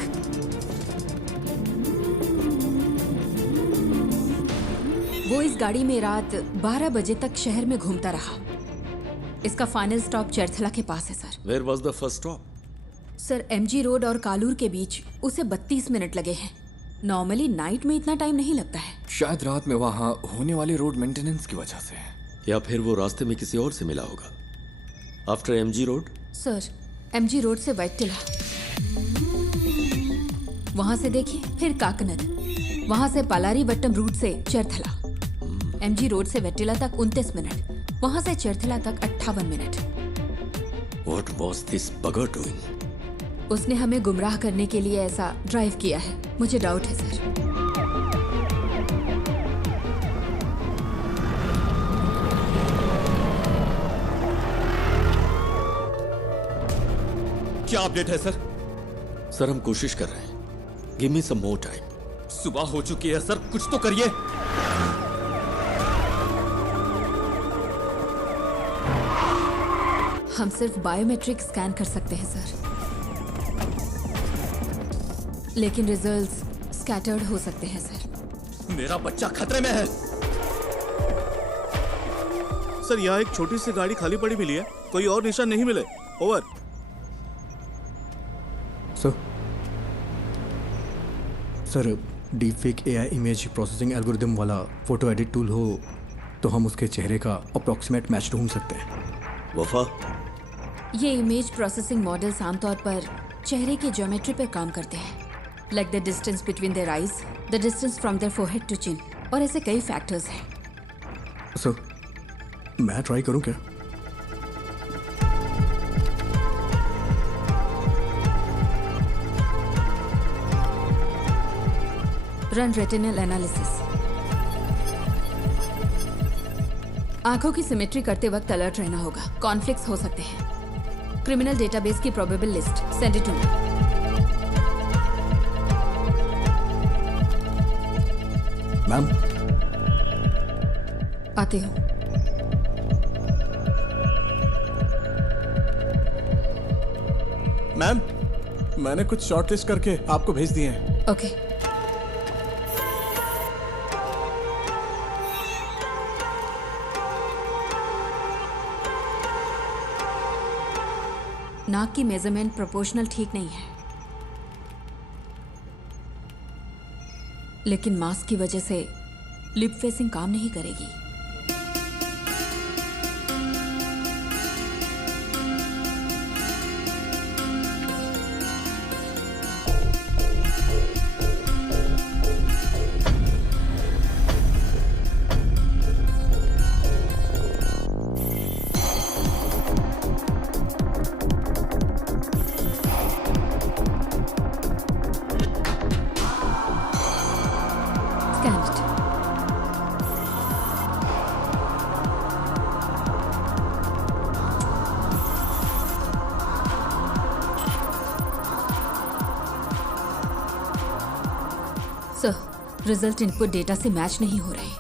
वो इस गाड़ी में रात 12 बजे तक शहर में घूमता रहा। इसका फाइनल स्टॉप चरथला के पास है sir. Where was the first stop? Sir MG road और कालूर के बीच उसे 32 मिनट लगे हैं। नॉर्मली नाइट में इतना टाइम नहीं लगता है। शायद रात में वहां होने वाले रोड मेंटेनेंस की वजह से। या फिर वो रास्ते में किसी और से मिला होगा। After MG road? Sir MG road से वैट्टिला, वहां से देखिए, फिर काकनद, वहां से पालारी वट्टम रूट से चरथला। MG रोड से वैट्टिला तक 29 मिनट, वहां से चरथला तक 58 minute. What was this bugger doing? उसने हमें गुमराह करने के लिए ऐसा ड्राइव किया है। मुझे डाउट है सर। क्या अपडेट है सर? सर हम कोशिश कर रहे हैं। गिव मी सम मोर टाइम। सुबह हो चुकी है सर, कुछ तो करिए। हम सिर्फ बायोमेट्रिक स्कैन कर सकते हैं सर, लेकिन रिजल्ट्स स्कैटर्ड हो सकते हैं सर। मेरा बच्चा खतरे में है। सर यहाँ एक छोटी सी गाड़ी खाली पड़ी मिली है, कोई और निशान नहीं मिले। Over. Sir deepfake AI image processing algorithm वाला फोटो एडिट टूल हो तो हम उसके चेहरे का अप्रॉक्सीमेट मैच ढूंढ सकते हैं। वफा, ये इमेज प्रोसेसिंग मॉडल्स आमतौर पर चेहरे की ज्योमेट्री पर काम करते हैं, like the distance between their eyes, the distance from their forehead to chin, और ऐसे कई फैक्टर्स हैं। सर मैं ट्राई करूं क्या? Run retinal analysis. आंखों की सिमेट्री करते वक्त अलर्ट रहना होगा। कॉन्फ्लिक्ट्स हो सकते हैं। क्रिमिनल डेटाबेस की probable list send it to me. Ma'am, आती हूँ। मैम, मैंने कुछ शॉर्टलिस्ट करके आपको भेज दिए हैं। ओके। नाक की मेजरमेंट प्रोपोर्शनल ठीक नहीं है, लेकिन मास्क की वजह से लिप फेसिंग काम नहीं करेगी। सर, रिजल्ट इनपुट डेटा से मैच नहीं हो रहे।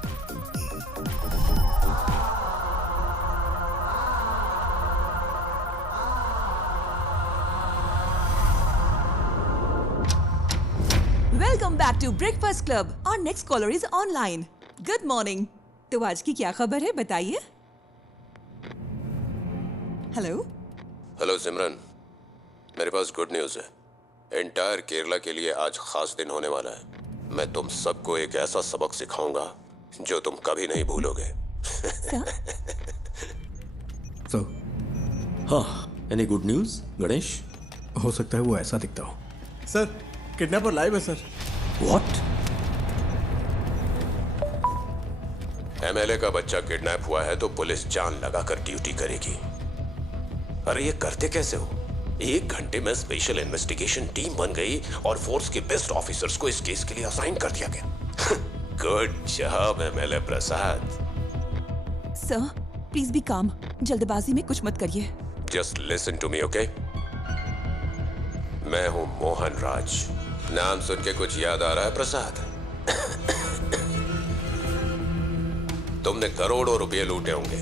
Welcome back to breakfast club. और next caller is online. Good morning. तो आज की क्या खबर है, बताइए। हेलो। हेलो सिमरन, मेरे पास गुड न्यूज़ है। एंटायर केरला के लिए आज खास दिन होने वाला है। मैं तुम सबको एक ऐसा सबक सिखाऊंगा जो तुम कभी नहीं भूलोगे। तो हाँ, एनी गुड न्यूज़ गणेश? हो सकता है वो ऐसा दिखता हो। सर, किडनैपर लाइव है सर। व्हाट? एमएलए का बच्चा किडनैप हुआ है तो पुलिस जान लगाकर ड्यूटी करेगी। अरे ये करते कैसे हो? 1 घंटे में स्पेशल इन्वेस्टिगेशन टीम बन गई और फोर्स के बेस्ट ऑफिसर्स को इस केस के लिए असाइन कर दिया गया। Good job MLA Prasad. Sir, please be calm. जल्दबाजी में कुछ मत करिए। Just listen to me, okay? मैं हूं मोहन राज। नाम सुन के कुछ याद आ रहा है प्रसाद? तुमने करोड़ों रुपए लूटे होंगे,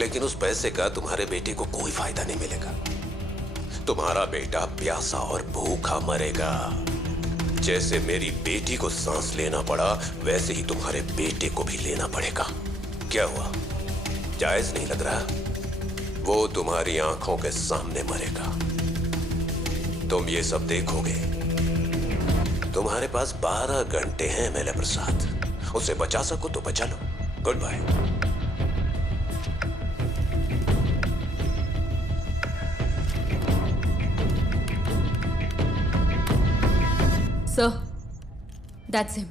लेकिन उस पैसे का तुम्हारे बेटे को कोई फायदा नहीं मिलेगा। तुम्हारा बेटा प्यासा और भूखा मरेगा। जैसे मेरी बेटी को सांस लेना पड़ा, वैसे ही तुम्हारे बेटे को भी लेना पड़ेगा। क्या हुआ, जायज नहीं लग रहा? वो तुम्हारी आंखों के सामने मरेगा, तुम ये सब देखोगे। तुम्हारे पास 12 घंटे हैं एमएलए प्रसाद। उसे बचा सको तो बचा लो। Goodbye. Sir, that's him.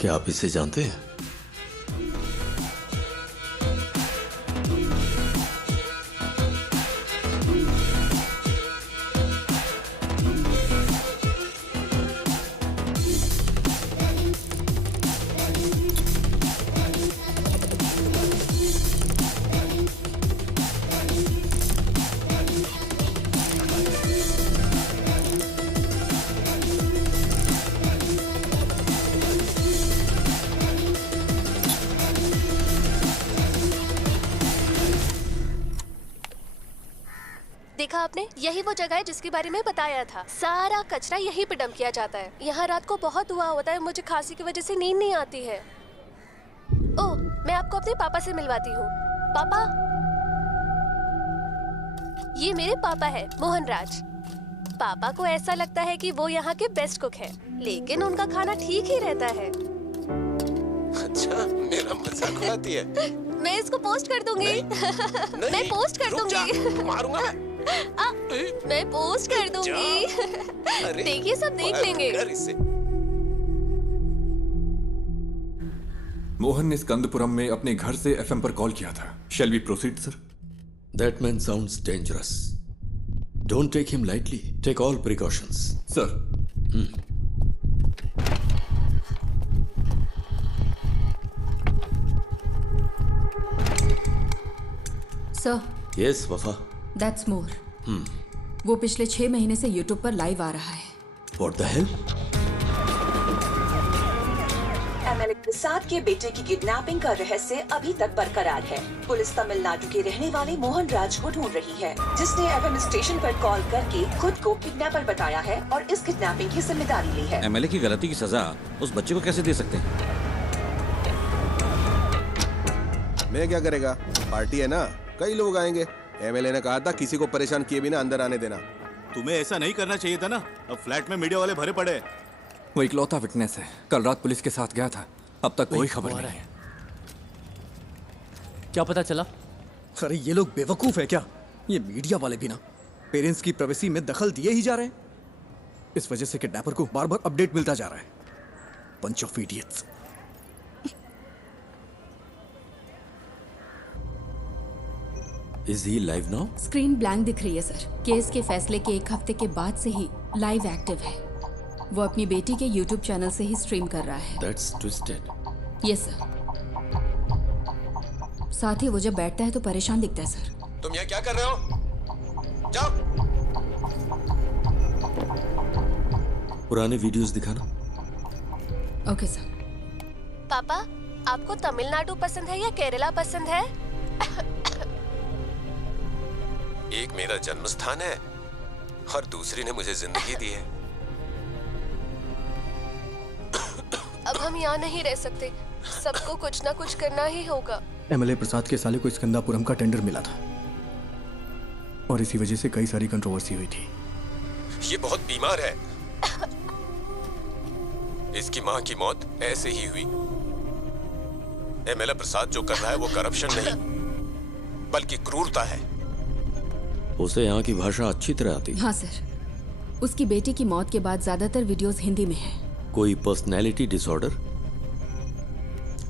क्या आप इसे जानते हैं? देखा आपने, यही वो जगह है जिसके बारे में बताया था। सारा कचरा यहीं पे डंप किया जाता है। यहाँ रात को बहुत धुआं होता है। मुझे खांसी की वजह से नींद नहीं आती है। ओह, मैं आपको अपने पापा से मिलवाती हूँ। पापा, ये मेरे पापा है, मोहन राज। पापा को ऐसा लगता है कि वो यहाँ के बेस्ट कुक हैं, लेकिन उनका खाना ठीक ही रहता है। अच्छा, मेरा मजाक उड़ाती है। मैं इसको पोस्ट कर दूंगी। मैं पोस्ट कर दूंगी। मारूंगा मैं पोस्ट कर दूंगी। देखिए, सब देख लेंगे। मोहन ने स्कंदपुरम में अपने घर से एफएम पर कॉल किया था। Shall we proceed sir? That man sounds dangerous. Don't take him lightly. Take all precautions. Sir. Sir Yes, Wafa. That's more. वो पिछले 6 महीने से यूट्यूब पर लाइव आ रहा है। What the hell? MLA Prasad के बेटे की किडनैपिंग का रहस्य अभी तक बरकरार है। पुलिस तमिलनाडु के रहने वाले मोहन राज को ढूंढ रही है, जिसने एफएम स्टेशन पर कॉल करके खुद को किडनैपर बताया है और इस किडनैपिंग की जिम्मेदारी ली है। एमएलए की गलती की सजा उस बच्चे को कैसे दे सकते हैं? मैं क्या करेगा, पार्टी है ना, कई लोग आएंगे। एमएलए ने कहा था किसी को परेशान किए बिना अंदर आने देना। तुम्हें ऐसा नहीं करना चाहिए था ना। अब फ्लैट में मीडिया वाले भरे पड़े। वो इकलौता विटनेस है, कल रात पुलिस के साथ गया था, अब तक कोई खबर नहीं है। क्या पता चला? अरे ये लोग बेवकूफ है क्या? ये मीडिया वाले भी ना पेरेंट्स की प्राइवेसी में दखल दिए ही जा रहे हैं। इस वजह से किडनैपर को बार बार अपडेट मिलता जा रहा है। Bunch of idiots. Is he live now? Screen blank दिख रही है सर। केस के फैसले के 1 हफ्ते के बाद से ही लाइव एक्टिव है। वो अपनी बेटी के यूट्यूब चैनल से ही स्ट्रीम कर रहा है। That's twisted. Yes sir. साथ ही वो जब बैठता है तो परेशान दिखता है सर। तुम यहाँ क्या कर रहे हो? जाओ। पुराने वीडियोस दिखाना। Okay sir. पापा, आपको तमिलनाडु पसंद है या केरला पसंद है? एक मेरा जन्म स्थान है और दूसरी ने मुझे जिंदगी दी है। अब हम यहाँ नहीं रह सकते, सबको कुछ ना कुछ करना ही होगा। एमएलए प्रसाद के साले को स्कंदापुरम का टेंडर मिला था और इसी वजह से कई सारी कंट्रोवर्सी हुई थी। ये बहुत बीमार है। इसकी मां की मौत ऐसे ही हुई। एमएलए प्रसाद जो कर रहा है वो करप्शन नहीं बल्कि क्रूरता है। उसे यहाँ की भाषा अच्छी तरह आती है। हाँ सर। उसकी बेटी की मौत के बाद ज्यादातर वीडियोस हिंदी में है। कोई पर्सनैलिटी डिसऑर्डर?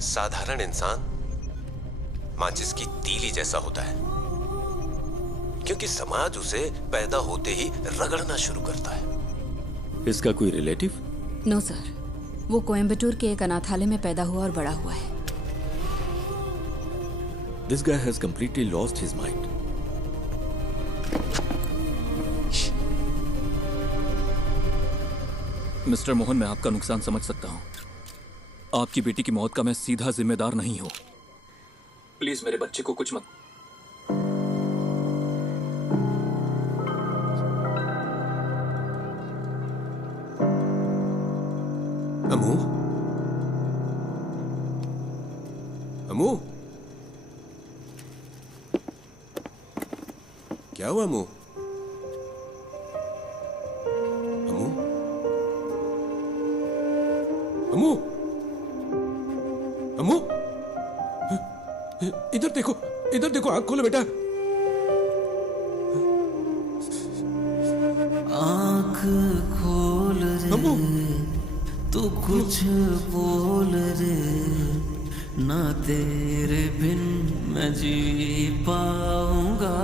साधारण इंसान माचिस की तीली जैसा होता है, क्योंकि समाज उसे पैदा होते ही रगड़ना शुरू करता है। इसका कोई रिलेटिव? नो सर, वो कोयम्बटूर के एक अनाथालय में पैदा हुआ और बड़ा हुआ है। This guy has completely lost his mind. Mister Mohan, मैं आपका नुकसान समझ सकता हूं। आपकी बेटी की मौत का मैं सीधा जिम्मेदार नहीं हूं। प्लीज मेरे बच्चे को कुछ मत। अमू, अमू, क्या हुआ अमू? अमू, अमू, अमू, इधर देखो, इधर देखो, आंख खोलो बेटा। आंख खोल रे, तू कुछ बोल रे, ना तेरे बिन मैं जी पाऊंगा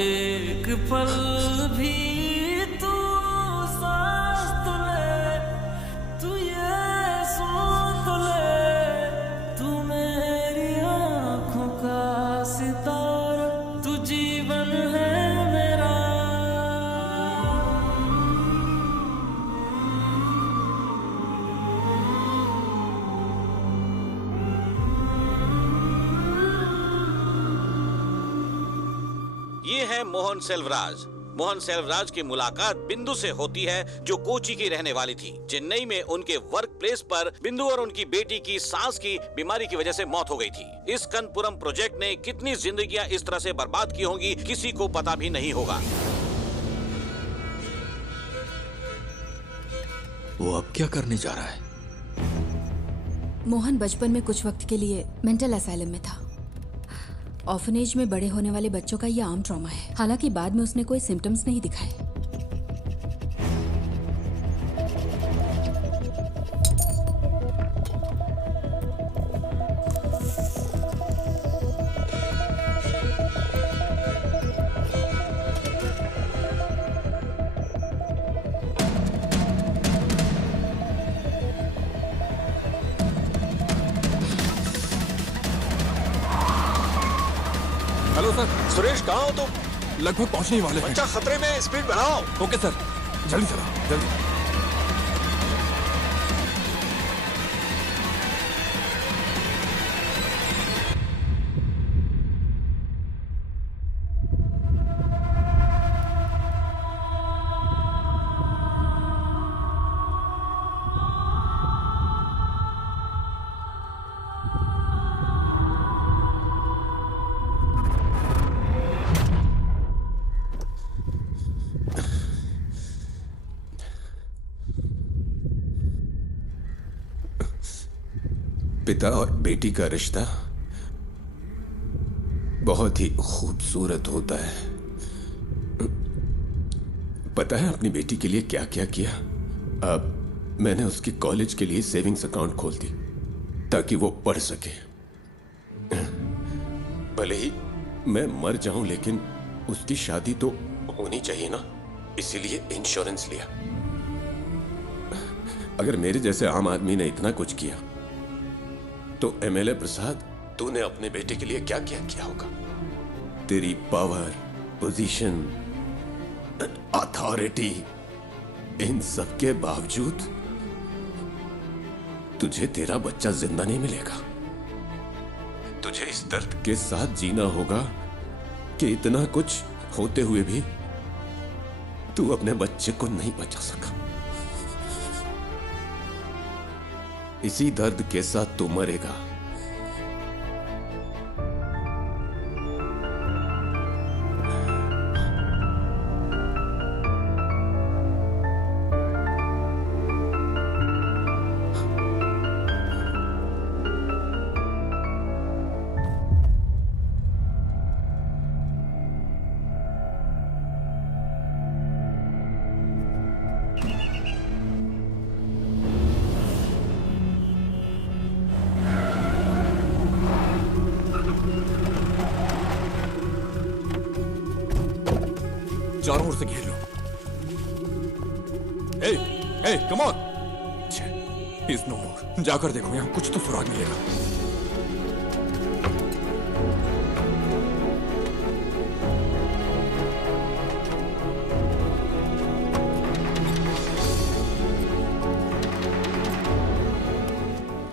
एक पल भी। तू सांस तो ले, तू ये सुन तो ले, तू मेरी आंखों का सितारा, तू जीवन है मेरा। ये है मोहन सेल्वराज। मोहन सेल्वराज की मुलाकात बिंदु से होती है, जो कोची की रहने वाली थी। चेन्नई में उनके वर्क प्लेस पर बिंदु और उनकी बेटी की सांस की बीमारी की वजह से मौत हो गई थी। इस कनपुरम प्रोजेक्ट ने कितनी जिंदगियां इस तरह से बर्बाद की होंगी, किसी को पता भी नहीं होगा। वो अब क्या करने जा रहा है? मोहन बचपन में कुछ वक्त के लिए मेंटल असाइलम में था। ऑर्फनेज में बड़े होने वाले बच्चों का यह आम ट्रॉमा है। हालांकि बाद में उसने कोई सिम्टम्स नहीं दिखाए। सुरेश कहाँ हो तुम? लगभग पहुंचने ही वाले हैं। बच्चा खतरे में, स्पीड बढ़ाओ। ओके सर, जल्दी चलाओ, जल्दी। पिता और बेटी का रिश्ता बहुत ही खूबसूरत होता है। पता है अपनी बेटी के लिए क्या क्या किया? अब मैंने उसकी कॉलेज के लिए सेविंग्स अकाउंट खोल दी ताकि वो पढ़ सके। भले ही मैं मर जाऊं लेकिन उसकी शादी तो होनी चाहिए ना, इसीलिए इंश्योरेंस लिया। अगर मेरे जैसे आम आदमी ने इतना कुछ किया तो एमएलए प्रसाद, तूने अपने बेटे के लिए क्या क्या किया होगा? तेरी पावर, पोजीशन, अथॉरिटी, इन सब के बावजूद तुझे तेरा बच्चा जिंदा नहीं मिलेगा। तुझे इस दर्द के साथ जीना होगा कि इतना कुछ होते हुए भी तू अपने बच्चे को नहीं बचा सका। इसी दर्द के साथ तू मरेगा। चारों ओर से घेर लो। ए, कम ऑन। इज नो मोर। जाकर देखो यहाँ कुछ तो सुराग मिलेगा।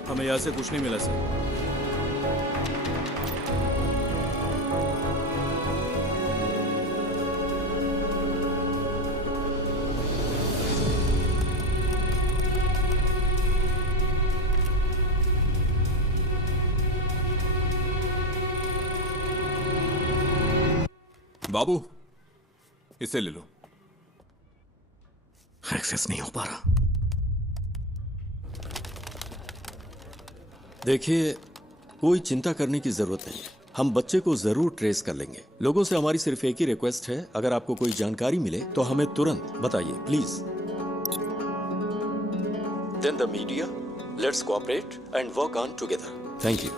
हमें यहाँ से कुछ नहीं मिला सर। बाबू, इसे ले लो। एक्सेस नहीं हो पा रहा। देखिए, कोई चिंता करने की जरूरत नहीं है। हम बच्चे को जरूर ट्रेस कर लेंगे। लोगों से हमारी सिर्फ एक ही रिक्वेस्ट है, अगर आपको कोई जानकारी मिले तो हमें तुरंत बताइए please. Then the media, let's cooperate and work on together. Thank you.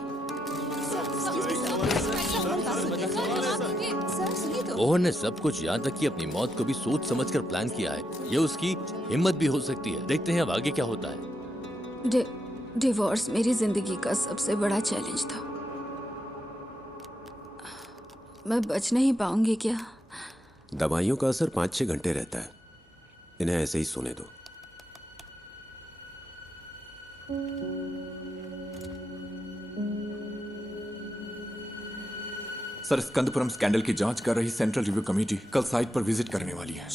Mohan ने सब कुछ यहाँ तक कि अपनी मौत को भी सोच समझकर प्लान किया है। ये उसकी हिम्मत भी हो सकती है। देखते हैं अब आगे क्या होता है। डिवोर्स मेरी जिंदगी का सबसे बड़ा चैलेंज था। मैं बच नहीं पाऊंगी क्या? दवाइयों का असर 5-6 घंटे रहता है। इन्हें ऐसे ही सोने दो। सर, स्कंदपुरम स्कैंडल की जांच कर रही सेंट्रल रिव्यू कमेटी कल साइट पर विजिट करने वाली है।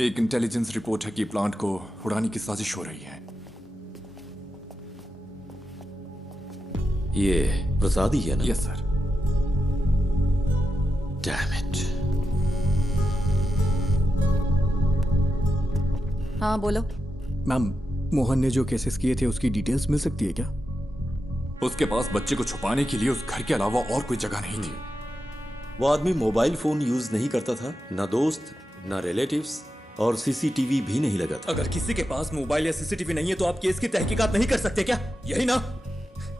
एक इंटेलिजेंस रिपोर्ट है कि प्लांट को उड़ाने की साजिश हो रही है। ये प्रसाद ही है ना? Yes sir. Damn it. हाँ बोलो। मैम, मोहन ने जो केसेस किए थे उसकी डिटेल्स मिल सकती है क्या? उसके पास बच्चे को छुपाने के लिए उस घर के अलावा और कोई जगह नहीं थी। वो आदमी मोबाइल फोन यूज नहीं करता था, ना दोस्त, ना रिलेटिव्स, और सीसीटीवी भी नहीं लगा था। अगर किसी के पास मोबाइल या सीसीटीवी नहीं है तो आप केस की तहकीकात नहीं कर सकते क्या? यही ना?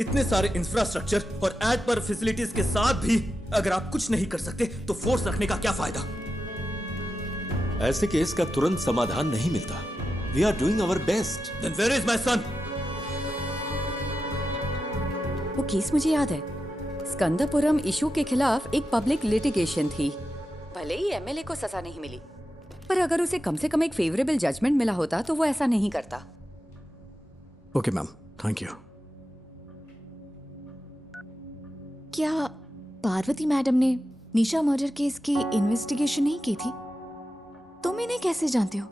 इतने सारे इंफ्रास्ट्रक्चर और एड पर फैसिलिटीज के साथ भी अगर आप कुछ नहीं कर सकते तो फोर्स रखने का क्या फायदा? ऐसे केस का तुरंत समाधान नहीं मिलता। We are doing our best. Then where is my son? वो केस मुझे याद है। स्कंदपुरम इशू के खिलाफ एक पब्लिक लिटिगेशन थी। भले ही एमएलए को सजा नहीं मिली, पर अगर उसे कम से कम एक फेवरेबल जजमेंट मिला होता तो वो ऐसा नहीं करता। Okay ma'am, thank you. क्या पार्वती मैडम ने निशा मर्डर केस की इन्वेस्टिगेशन नहीं की थी? तुम इन्हें कैसे जानते हो?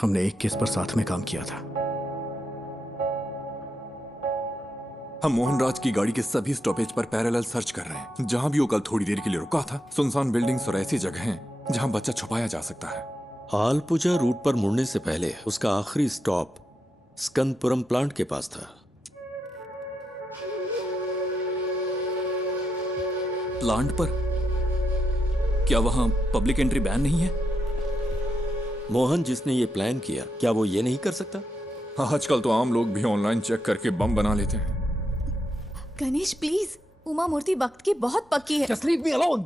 हमने एक केस पर साथ में काम किया था। हम मोहनराज की गाड़ी के सभी स्टॉपेज पर पैरेलल सर्च कर रहे हैं। जहां भी वो कल थोड़ी देर के लिए रुका था, सुनसान बिल्डिंग्स और ऐसी जगह हैं जहां बच्चा छुपाया जा सकता है। आलपुजा रूट पर मुड़ने से पहले उसका आखिरी स्टॉप स्कंदपुरम प्लांट के पास था। प्लांट पर? क्या वहां पब्लिक एंट्री बैन नहीं है? मोहन जिसने ये प्लान किया, क्या वो ये नहीं कर सकता? आजकल तो आम लोग भी ऑनलाइन चेक करके बम बना लेते हैं। गणेश प्लीज, उमा मूर्ति वक्त की बहुत पक्की है। Just leave me alone.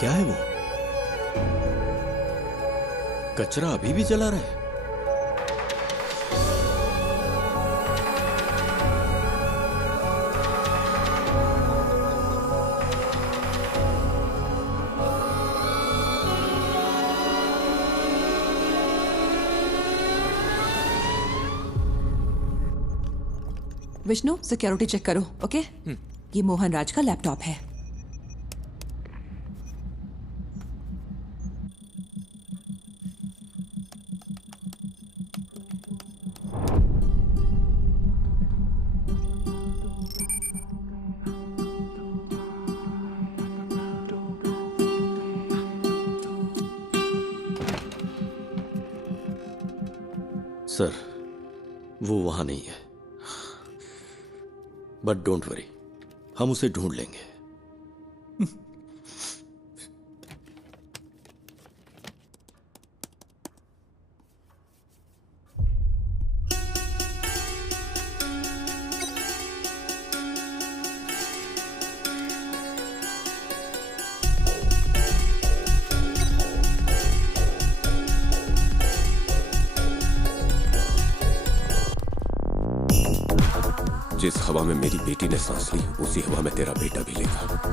क्या है वो? कचरा अभी भी जला रहा है। विष्णु, सिक्योरिटी चेक करो, ओके? ये मोहन राज का लैपटॉप है। सर, वो वहां नहीं है, बट डोंट वरी, हम उसे ढूंढ लेंगे। जिस हवा में मेरी बेटी ने सांस ली, उसी हवा में तेरा बेटा भी लेगा।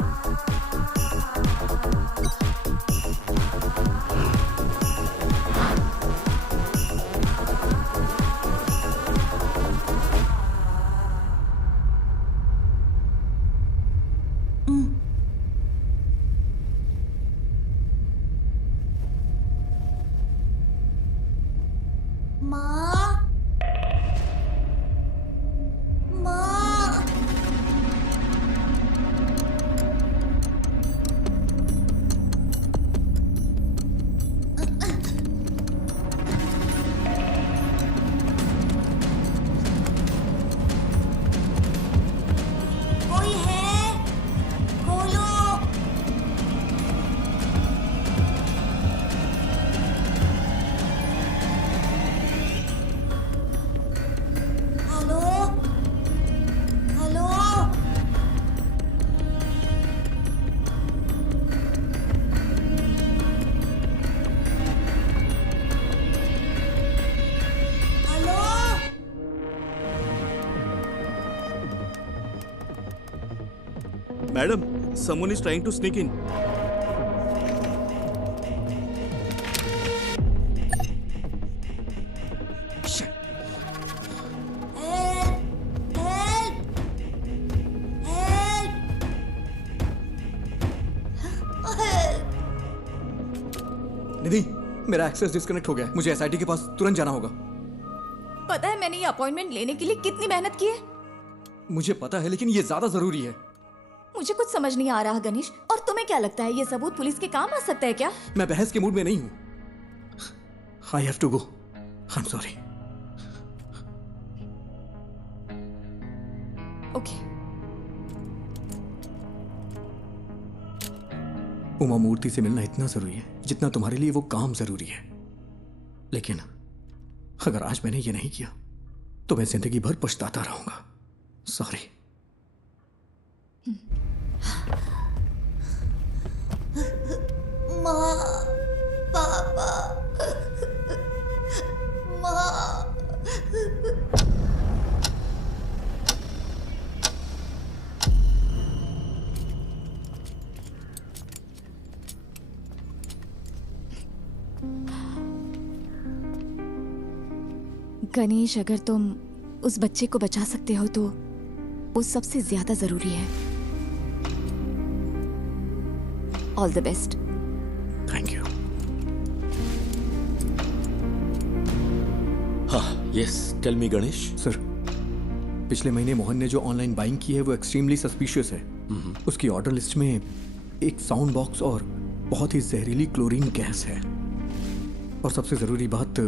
Madam, someone is trying to sneak in. निधि, मेरा एक्सेस डिस्कनेक्ट हो गया है। मुझे एसआईटी के पास तुरंत जाना होगा। पता है मैंने ये अपॉइंटमेंट लेने के लिए कितनी मेहनत की है? मुझे पता है, लेकिन ये ज्यादा जरूरी है। मुझे कुछ समझ नहीं आ रहा गणेश, और तुम्हें क्या लगता है ये सबूत पुलिस के काम आ सकता है क्या? मैं बहस के मूड में नहीं हूं। I have to go. I am sorry. Okay. Uma Murthy से मिलना इतना जरूरी है जितना तुम्हारे लिए वो काम जरूरी है। लेकिन अगर आज मैंने ये नहीं किया तो मैं जिंदगी भर पछताता रहूंगा। सॉरी। माँ, पापा, माँ। गणेश, अगर तुम उस बच्चे को बचा सकते हो तो वो सबसे ज्यादा जरूरी है। All the best. Thank you. हाँ, yes, tell me Ganesh. Sir, पिछले महीने मोहन ने जो ऑनलाइन बाइंग की है वो एक्सट्रीमली सस्पिशियस है। उसकी ऑर्डर लिस्ट में एक साउंड बॉक्स और बहुत ही जहरीली क्लोरीन गैस है। और सबसे जरूरी बात,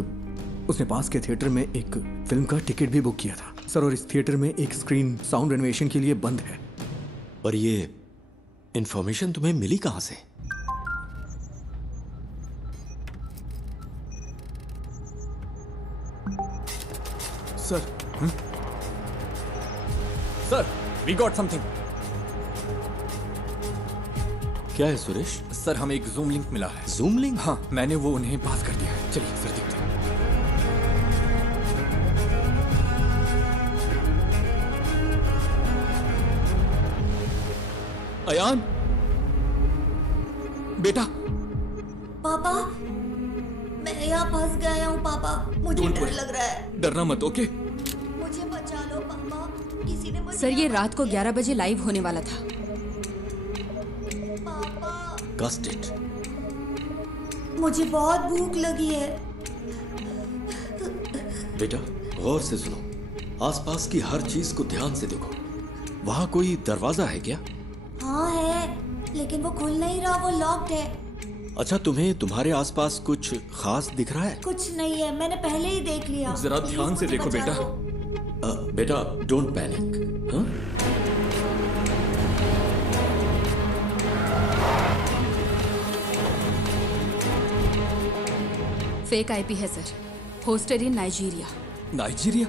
उसने पास के थिएटर में एक फिल्म का टिकट भी बुक किया था सर, और इस थिएटर में एक स्क्रीन साउंड रेनोवेशन के लिए बंद है। पर ये इंफॉर्मेशन तुम्हें मिली कहां से? Sir, sir, we got something. क्या है सुरेश? सर, हमें एक जूम लिंक मिला है। Zoom link? हाँ, मैंने वो उन्हें पास कर दिया है। चलिए सर, देखते हैं। अयान, बेटा। पापा, मैं यहाँ फंस गया हूँ पापा, मुझे डर लग रहा है। डरना मत, ओके? मुझे बचा लो पापा, किसी ने मुझे। सर, ये रात को 11 बजे लाइव होने वाला था। Gust it. मुझे बहुत भूख लगी है। बेटा, गौर से सुनो, आसपास की हर चीज को ध्यान से देखो। वहाँ कोई दरवाजा है क्या? हाँ है, लेकिन वो खुल नहीं रहा, वो लॉक्ड है। अच्छा, तुम्हें तुम्हारे आसपास कुछ खास दिख रहा है? कुछ नहीं है, मैंने पहले ही देख लिया। जरा ध्यान से देखो बेटा। बेटा, डोंट पैनिक। हाँ? फेक आईपी है सर, होस्टेड इन नाइजीरिया। नाइजीरिया?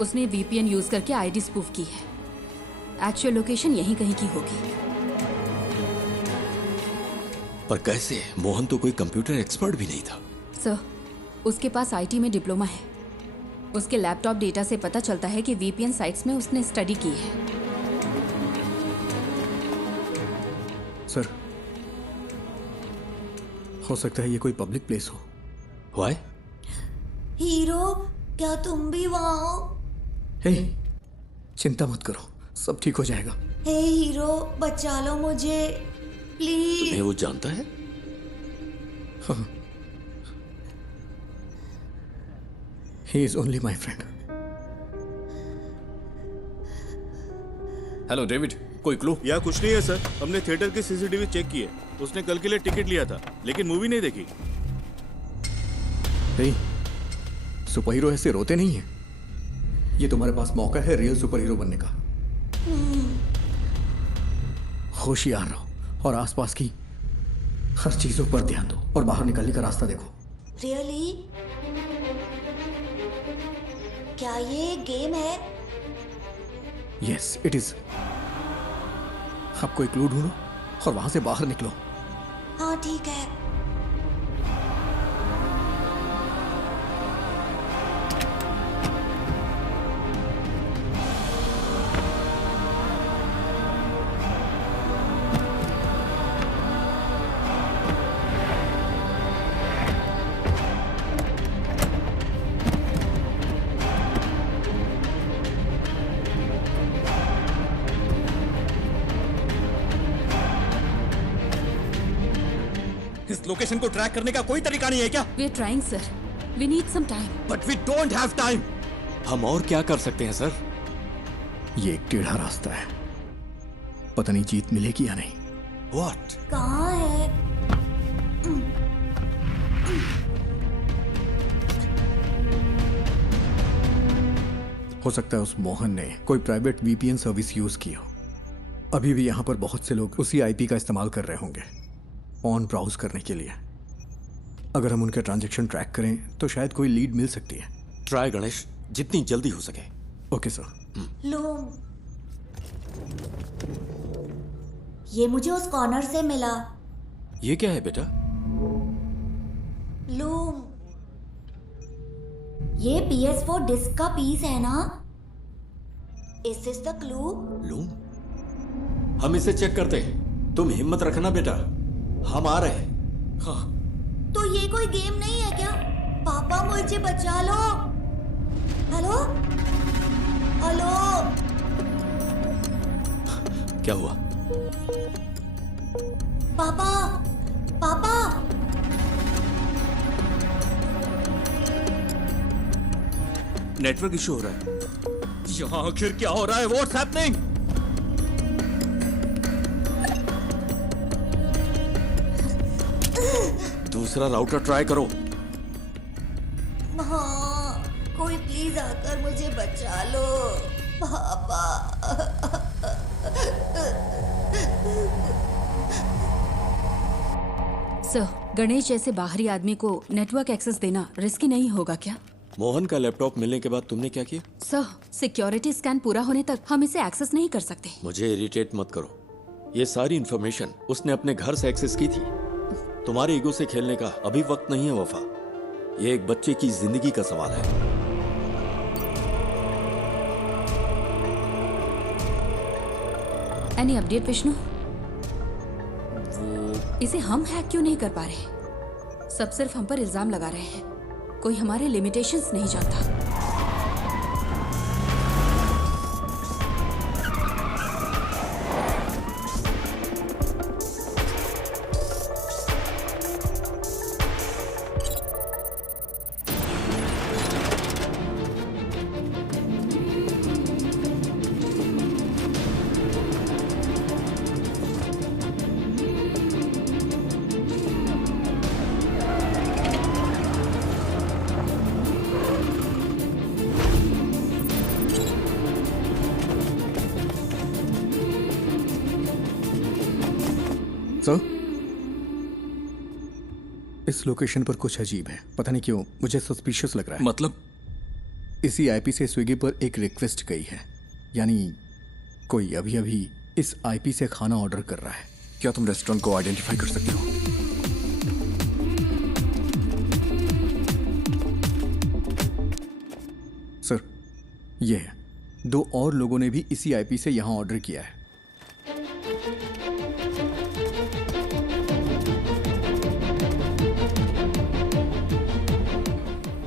उसने वीपीएन यूज करके आईडी स्पूफ की है। एक्चुअल लोकेशन यहीं कहीं की होगी। पर कैसे? मोहन तो कोई कंप्यूटर एक्सपर्ट भी नहीं था। सर, उसके पास आईटी में डिप्लोमा है। उसके लैपटॉप डेटा से पता चलता है कि वीपीएन साइट्स में उसने स्टडी की है। सर, हो सकता है ये कोई पब्लिक प्लेस हो। Why? हीरो, क्या तुम भी वहाँ हो? हे, चिंता मत करो, सब ठीक हो जाएगा। हे हीरो, बचा लो मुझे प्लीज। तुम्हें वो जानता है? हाँ। He is only my friend. Hello David, कोई क्लू? या कुछ नहीं है सर, हमने थिएटर की सीसीटीवी चेक की है। उसने कल के लिए टिकट लिया था, लेकिन मूवी नहीं देखी। hey, सुपर हीरो ऐसे रोते नहीं हैं। ये तुम्हारे पास मौका है रियल सुपर हीरो बनने का। होशियार रहो और आसपास की हर चीजों पर ध्यान दो और बाहर निकलने का रास्ता देखो। रियली? क्या ये गेम है? Yes, it is. अब कोई क्लू ढूंढो और वहां से बाहर निकलो। हाँ ठीक है। इस लोकेशन को ट्रैक करने का कोई तरीका नहीं है क्या? We are trying sir, we need some time. But we don't have time. हम और क्या कर सकते हैं सर? ये एक टेढ़ा रास्ता है, पता नहीं जीत मिलेगी या नहीं। What? कहाँ है? हो सकता है उस मोहन ने कोई प्राइवेट वीपीएन सर्विस यूज की हो। अभी भी यहाँ पर बहुत से लोग उसी आईपी का इस्तेमाल कर रहे होंगे ऑन ब्राउज करने के लिए। अगर हम उनके ट्रांजैक्शन ट्रैक करें तो शायद कोई लीड मिल सकती है। ट्राई गणेश, जितनी जल्दी हो सके। Okay sir. लूम। ये मुझे उस कॉर्नर से मिला। ये क्या है बेटा? लूम। ये PS4 डिस्क का पीस है ना? Is this the clue? Loom? हम इसे चेक करते हैं। तुम हिम्मत रखना बेटा, हम आ रहे हैं। हाँ। तो ये कोई गेम नहीं है क्या? पापा मुझे बचा लो। हेलो? हेलो? क्या हुआ? पापा, पापा। नेटवर्क इशू हो रहा है। यहाँ आखिर क्या हो रहा है? What's happening? दूसरा राउटर ट्राई करो। हाँ, कोई प्लीज आकर मुझे बचा लो, पापा। सर, गणेश जैसे बाहरी आदमी को नेटवर्क एक्सेस देना रिस्की नहीं होगा क्या? मोहन का लैपटॉप मिलने के बाद तुमने क्या किया? सर, सिक्योरिटी स्कैन पूरा होने तक हम इसे एक्सेस नहीं कर सकते। मुझे इरिटेट मत करो। ये सारी इंफॉर्मेशन उसने अपने घर से एक्सेस की थी। तुम्हारे ईगो से खेलने का अभी वक्त नहीं है वफा। ये एक बच्चे की जिंदगी का सवाल है। Any update Vishnu? इसे हम हैक क्यों नहीं कर पा रहे? सब सिर्फ हम पर इल्जाम लगा रहे हैं। कोई हमारे लिमिटेशंस नहीं जानता। सर, इस लोकेशन पर कुछ अजीब है। पता नहीं क्यों मुझे सस्पिशियस लग रहा है। मतलब? इसी आईपी से स्विगी पर एक रिक्वेस्ट गई है, यानी कोई अभी अभी इस आईपी से खाना ऑर्डर कर रहा है। क्या तुम रेस्टोरेंट को आइडेंटिफाई कर सकते हो? सर, ये है। 2 और लोगों ने भी इसी आईपी से यहां ऑर्डर किया है।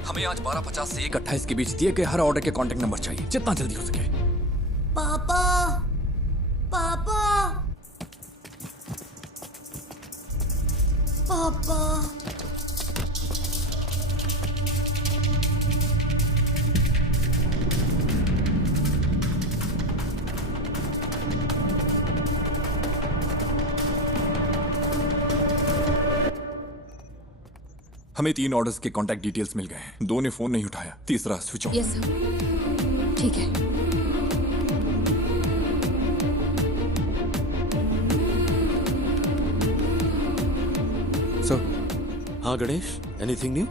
हमें आज 12:50 से 1:28 के बीच दिए गए हर ऑर्डर के कांटेक्ट नंबर चाहिए, जितना जल्दी हो सके। पापा, पापा, पापा। हमें 3 ऑर्डर्स के कांटेक्ट डिटेल्स मिल गए हैं। 2 ने फोन नहीं उठाया, तीसरा स्विच ऑफ। यस सर, ठीक है। सर। हाँ गणेश, एनीथिंग न्यू?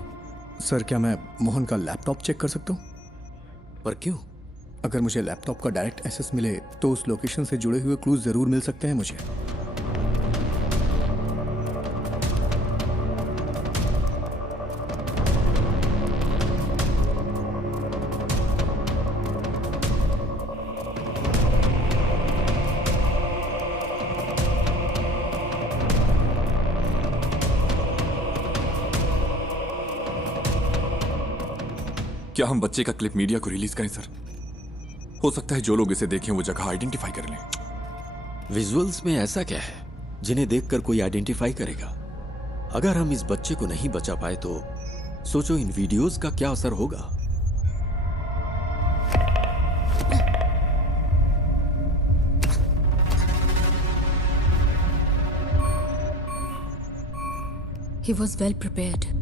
सर, क्या मैं मोहन का लैपटॉप चेक कर सकता हूँ? पर क्यों? अगर मुझे लैपटॉप का डायरेक्ट एक्सेस मिले तो उस लोकेशन से जुड़े हुए क्लूज जरूर मिल सकते हैं मुझे। क्या हम बच्चे का क्लिप मीडिया को रिलीज करें सर? हो सकता है जो लोग इसे देखें वो जगह आइडेंटिफाई कर लें। विजुअल्स में ऐसा क्या है जिन्हें देखकर कोई आइडेंटिफाई करेगा? अगर हम इस बच्चे को नहीं बचा पाए तो सोचो इन वीडियोस का क्या असर होगा। He was well prepared.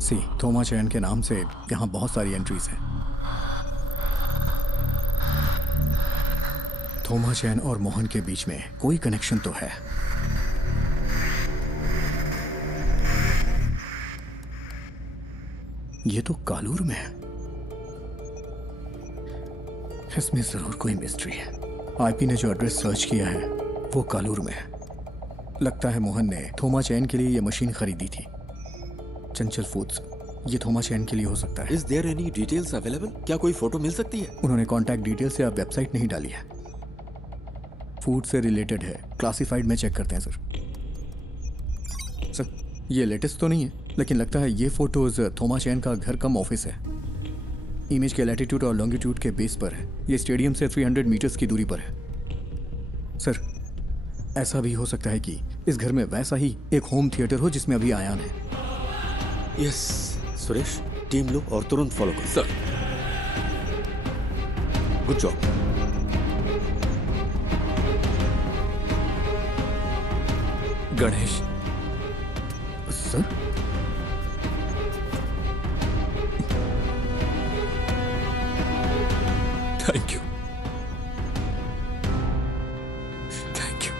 सी, थोमा चैन के नाम से यहाँ बहुत सारी एंट्रीज हैं। थोमा चैन और मोहन के बीच में कोई कनेक्शन तो है। ये तो कालूर में है। इसमें जरूर कोई मिस्ट्री है। आईपी ने जो एड्रेस सर्च किया है वो कालूर में है। लगता है मोहन ने थोमा चैन के लिए ये मशीन खरीदी थी। चंचल फूड्स, ये थोमा चैन के लिए हो सकता है। Is there any details available? क्या कोई फोटो मिल सकती है? उन्होंने कॉन्टैक्ट डिटेल से अब वेबसाइट नहीं डाली है। फूड से रिलेटेड है, क्लासिफाइड में चेक करते हैं सर। ये लेटेस्ट तो नहीं है, लेकिन लगता है ये फोटोज थोमा चैन का घर कम ऑफिस है। इमेज के लैटिट्यूड और लॉन्गिट्यूड के बेस पर है। ये स्टेडियम से 300 मीटर्स की दूरी पर है। सर, ऐसा भी हो सकता है कि इस घर में वैसा ही एक होम थिएटर हो जिसमें अभी आयान है। यस सुरेश, टीम लो और तुरंत फॉलो करो। Sir, good job. Ganesh sir, thank you, thank you.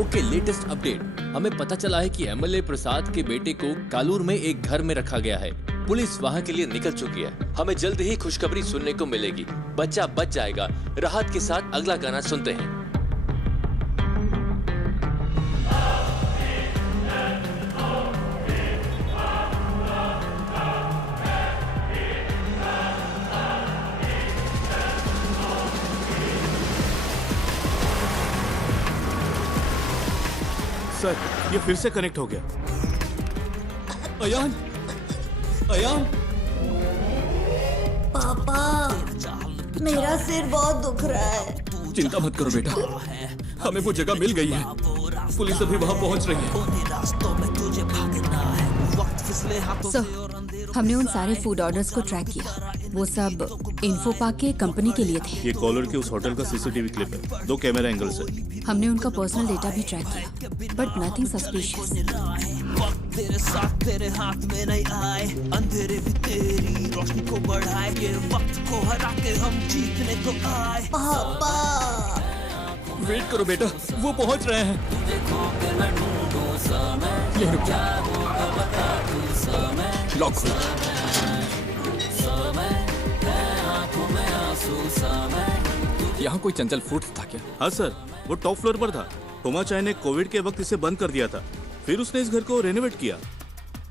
Okay, latest update. हमें पता चला है कि एमएलए प्रसाद के बेटे को कालूर में एक घर में रखा गया है। पुलिस वहां के लिए निकल चुकी है। हमें जल्द ही खुशखबरी सुनने को मिलेगी। बच्चा बच जाएगा। राहत के साथ अगला गाना सुनते हैं। सर, ये फिर से कनेक्ट हो गया। अयान, अयान, पापा, मेरा सिर बहुत दुख रहा है। चिंता मत करो बेटा, हमें वो जगह मिल गई है। पुलिस अभी वहां पहुंच रही है। सर, हमने उन सारे फूड ऑर्डर्स को ट्रैक किया। वो सब इन्फो पार्क के कंपनी के लिए थे। ये कॉलर के उस होटल का सीसीटीवी क्लिप है। 2 कैमरा एंगल्स है। हमने उनका पर्सनल डेटा भी ट्रैक किया, बट नथिंग सस्पिशियस। तेरे साथ तेरे हाथ में नहीं आए, अंधेरे भी तेरी रोशनी को बढ़ाए, ये वक्त को हरा के हम जीतने को आए। पापा, वेट करो बेटा, वो पहुंच रहे हैं। ये रुक जा। लॉक खोलो। यहाँ कोई चंचल फूड्स था क्या? हाँ सर, वो टॉप फ्लोर पर था। थोमा चाय ने कोविड के वक्त इसे बंद कर दिया था। फिर उसने इस घर को रेनोवेट किया।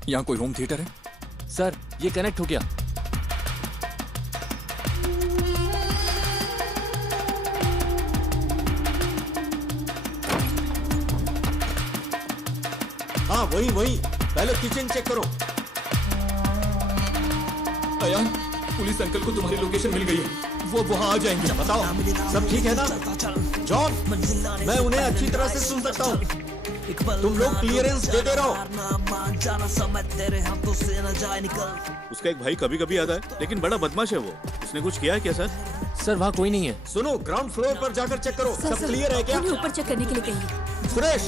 यहाँ कोई होम थिएटर है? सर, ये कनेक्ट हो गया। हाँ वही वही, पहले किचन चेक करो। अयान, पुलिस अंकल को तुम्हारी लोकेशन मिल गई है। वो वहाँ आ जाएंगे। बताओ, सब ठीक है ना? जॉन, मैं उन्हें अच्छी तरह से सुन सकता हूँ। तुम लोग क्लियरेंस देते रहो। उसका एक भाई कभी कभी आता है, लेकिन बड़ा बदमाश है वो। उसने कुछ किया है क्या सर? सर, वहाँ कोई नहीं है। सुनो, ग्राउंड फ्लोर पर जाकर चेक करो। सब क्लियर है क्या? ऊपर चेक करने के लिए कहिए। सुरेश,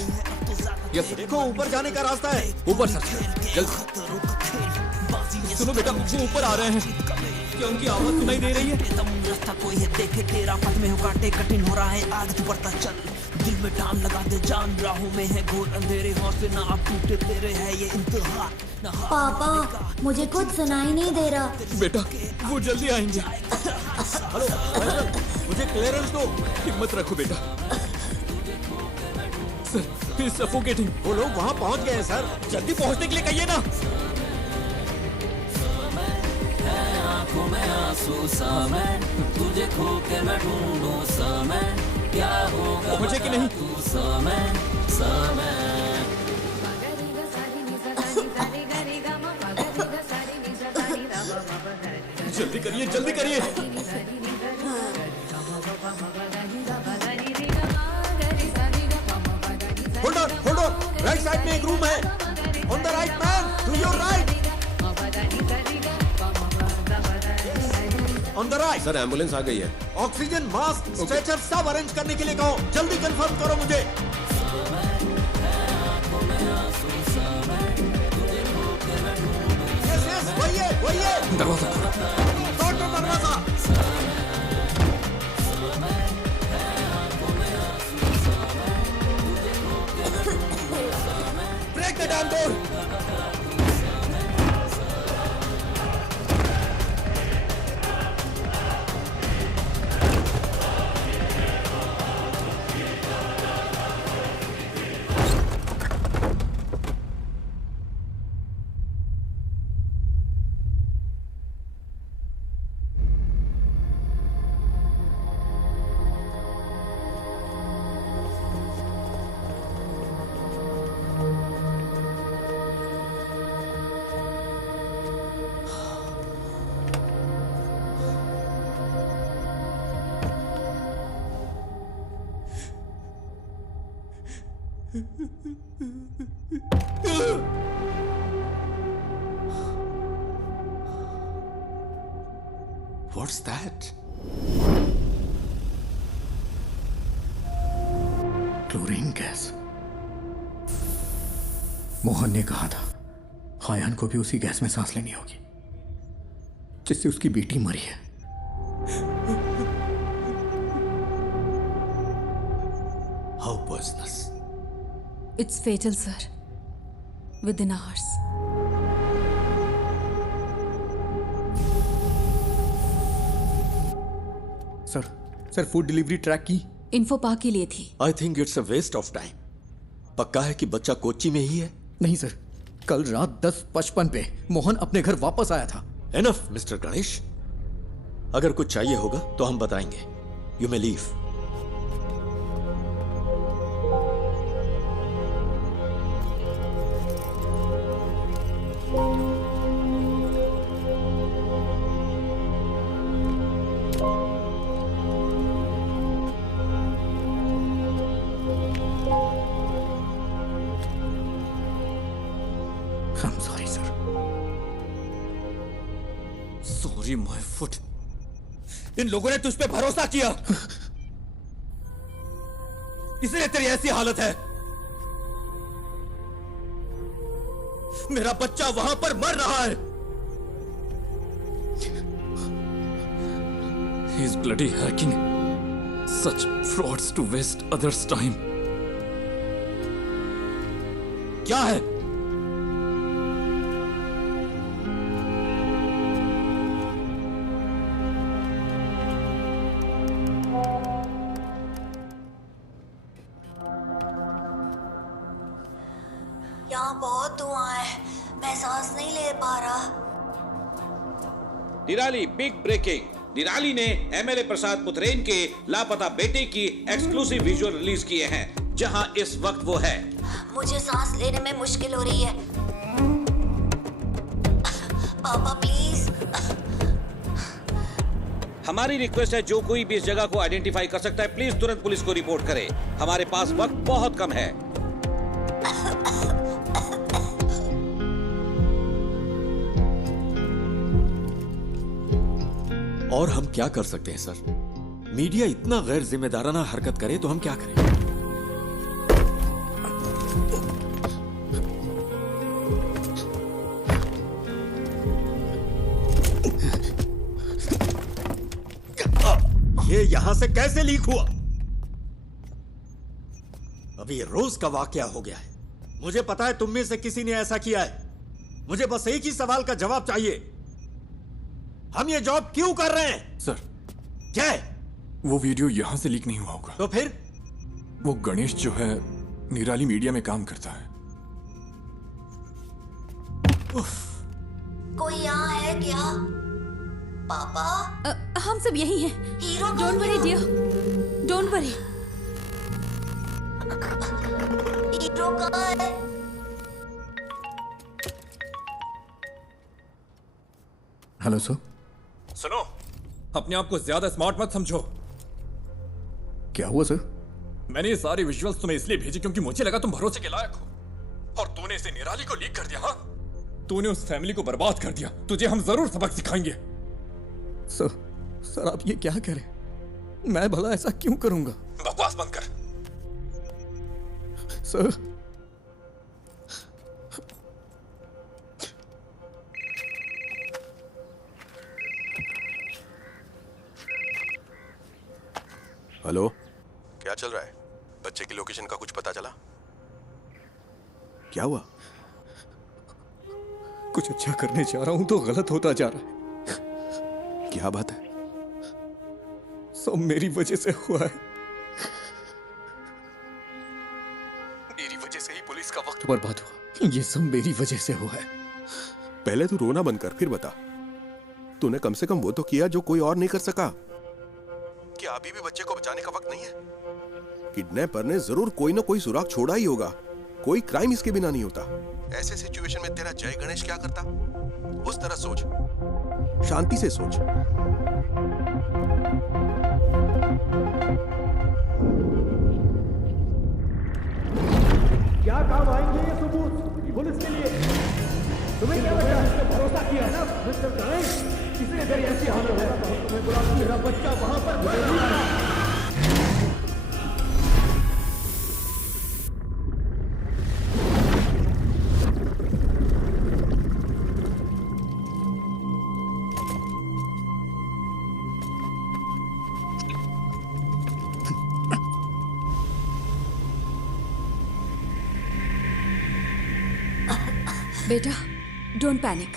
देखो ऊपर जाने का रास्ता है। ऊपर सर, जल्द। सुनो बेटा, वो ऊपर आ रहे हैं। क्या उनकी आवाज सुनाई दे रही है? रास्ता कोई है देखे तेरा, पथ में हो काटे कठिन हो रहा है, आगे तू बढ़ता चल। दिल में टान लगा दे जान, राहों में है घोर अंधेरे, हौसले ना आप टूटे तेरे है ये इंतहा। पापा, मुझे कुछ सुनाई नहीं दे रहा। बेटा, वो जल्दी आएंगे। हेलो, मुझे क्लियरेंस दो। हिम्मत रखो बेटा। सर, ही सफोकेटिंग। वो लोग वहाँ पहुँच गए हैं सर। जल्दी पहुँचने के लिए कहिए ना। तुझे खो के मैं ढूंढूं समय, क्या होगा पहुंचे कि नहीं? समय समय। जल्दी करिए, जल्दी करिए। होल्ड ऑन, राइट साइड में एक रूम है। On the right man, to your right. On the right. Sir, ambulance आ गई है। ऑक्सीजन, मास्क, स्ट्रेचर सब अरेंज करने के लिए कहो। जल्दी कंफर्म करो मुझे। यस, दरवाजा खोलो। Break the damn door. What's that? Chlorine gas. Mohan ने कहा था हायान को भी उसी गैस में सांस लेनी होगी जिससे उसकी बेटी मरी है। How poisonous? It's fatal, sir. Within hours. Sir food delivery track की इन्फो पार्क के लिए थी। I think it's a waste of time. पक्का है कि बच्चा कोच्चि में ही है? नहीं सर, कल रात 10:55 पे मोहन अपने घर वापस आया था। एनफ मिस्टर गणेश, अगर कुछ चाहिए होगा तो हम बताएंगे। You may leave. I'm sorry, sir. Sorry, my foot. इन लोगों ने तुझ पे भरोसा किया, इसलिए तेरी ऐसी हालत है। मेरा बच्चा वहां पर मर रहा है। He's bloody hacking such frauds to waste others' time. क्या है? यहाँ बहुत धुआं है, मैं सांस नहीं ले पा रहा। निराली बिग ब्रेकिंग। निराली ने एमएलए प्रसाद पुथरेन के लापता बेटे की एक्सक्लूसिव विजुअल रिलीज किए हैं, जहां इस वक्त वो है। मुझे सांस लेने में मुश्किल हो रही है। पापा प्लीज। हमारी रिक्वेस्ट है, जो कोई भी इस जगह को आइडेंटिफाई कर सकता है, प्लीज तुरंत पुलिस को रिपोर्ट करे। हमारे पास वक्त बहुत कम है। और हम क्या कर सकते हैं सर? मीडिया इतना गैर जिम्मेदाराना हरकत करे तो हम क्या करें? ये यहां से कैसे लीक हुआ? अभी रोज का वाकया हो गया है। मुझे पता है तुम में से किसी ने ऐसा किया है। मुझे बस एक ही सवाल का जवाब चाहिए। हम ये जॉब क्यों कर रहे हैं? सर, क्या है? वो वीडियो यहां से लीक नहीं हुआ होगा। तो फिर? वो गणेश जो है निराली मीडिया में काम करता है। कोई यहाँ है क्या? पापा? हम सब यही हैं। Hero don't worry dear, don't worry. Hero कहाँ है? Hello sir. सुनो, अपने आप को ज्यादा स्मार्ट मत समझो। क्या हुआ सर? मैंने ये सारे विजुअल्स तुम्हें इसलिए भेजे क्योंकि मुझे लगा तुम भरोसे के लायक हो, और तूने इसे निराली को लीक कर दिया। हाँ, तूने उस फैमिली को बर्बाद कर दिया। तुझे हम जरूर सबक सिखाएंगे। सर आप ये क्या कह रहे हैं? मैं भला ऐसा क्यों करूंगा? बकवास बंद कर। सर हेलो, क्या चल रहा है? बच्चे की लोकेशन का कुछ पता चला? क्या हुआ? कुछ अच्छा करने जा रहा हूं तो गलत होता जा रहा है। क्या बात है? सब मेरी वजह से हुआ है। मेरी वजह से ही पुलिस का वक्त बर्बाद हुआ। ये सब मेरी वजह से हुआ है। पहले तू रोना बंद कर, फिर बता। तूने कम से कम वो तो किया जो कोई और नहीं कर सका। क्या अभी भी बच्चे को बचाने का वक्त नहीं है? किडनैपर ने जरूर कोई ना कोई सुराग छोड़ा ही होगा। कोई क्राइम इसके बिना नहीं होता। ऐसे सिचुएशन में तेरा जय गणेश क्या करता? उस तरह सोच, शांति से सोच। क्या काम आएंगे ये सबूत पुलिस के लिए? तुम्हें क्या लगा? इसने भरोसा किया है ना मिस्टर गणेश? किसी अगर ऐसी हालत होगा तो हम तुम्हें बुला, मेरा बच्चा वहां पर मर रहा है। बेटा, don't panic.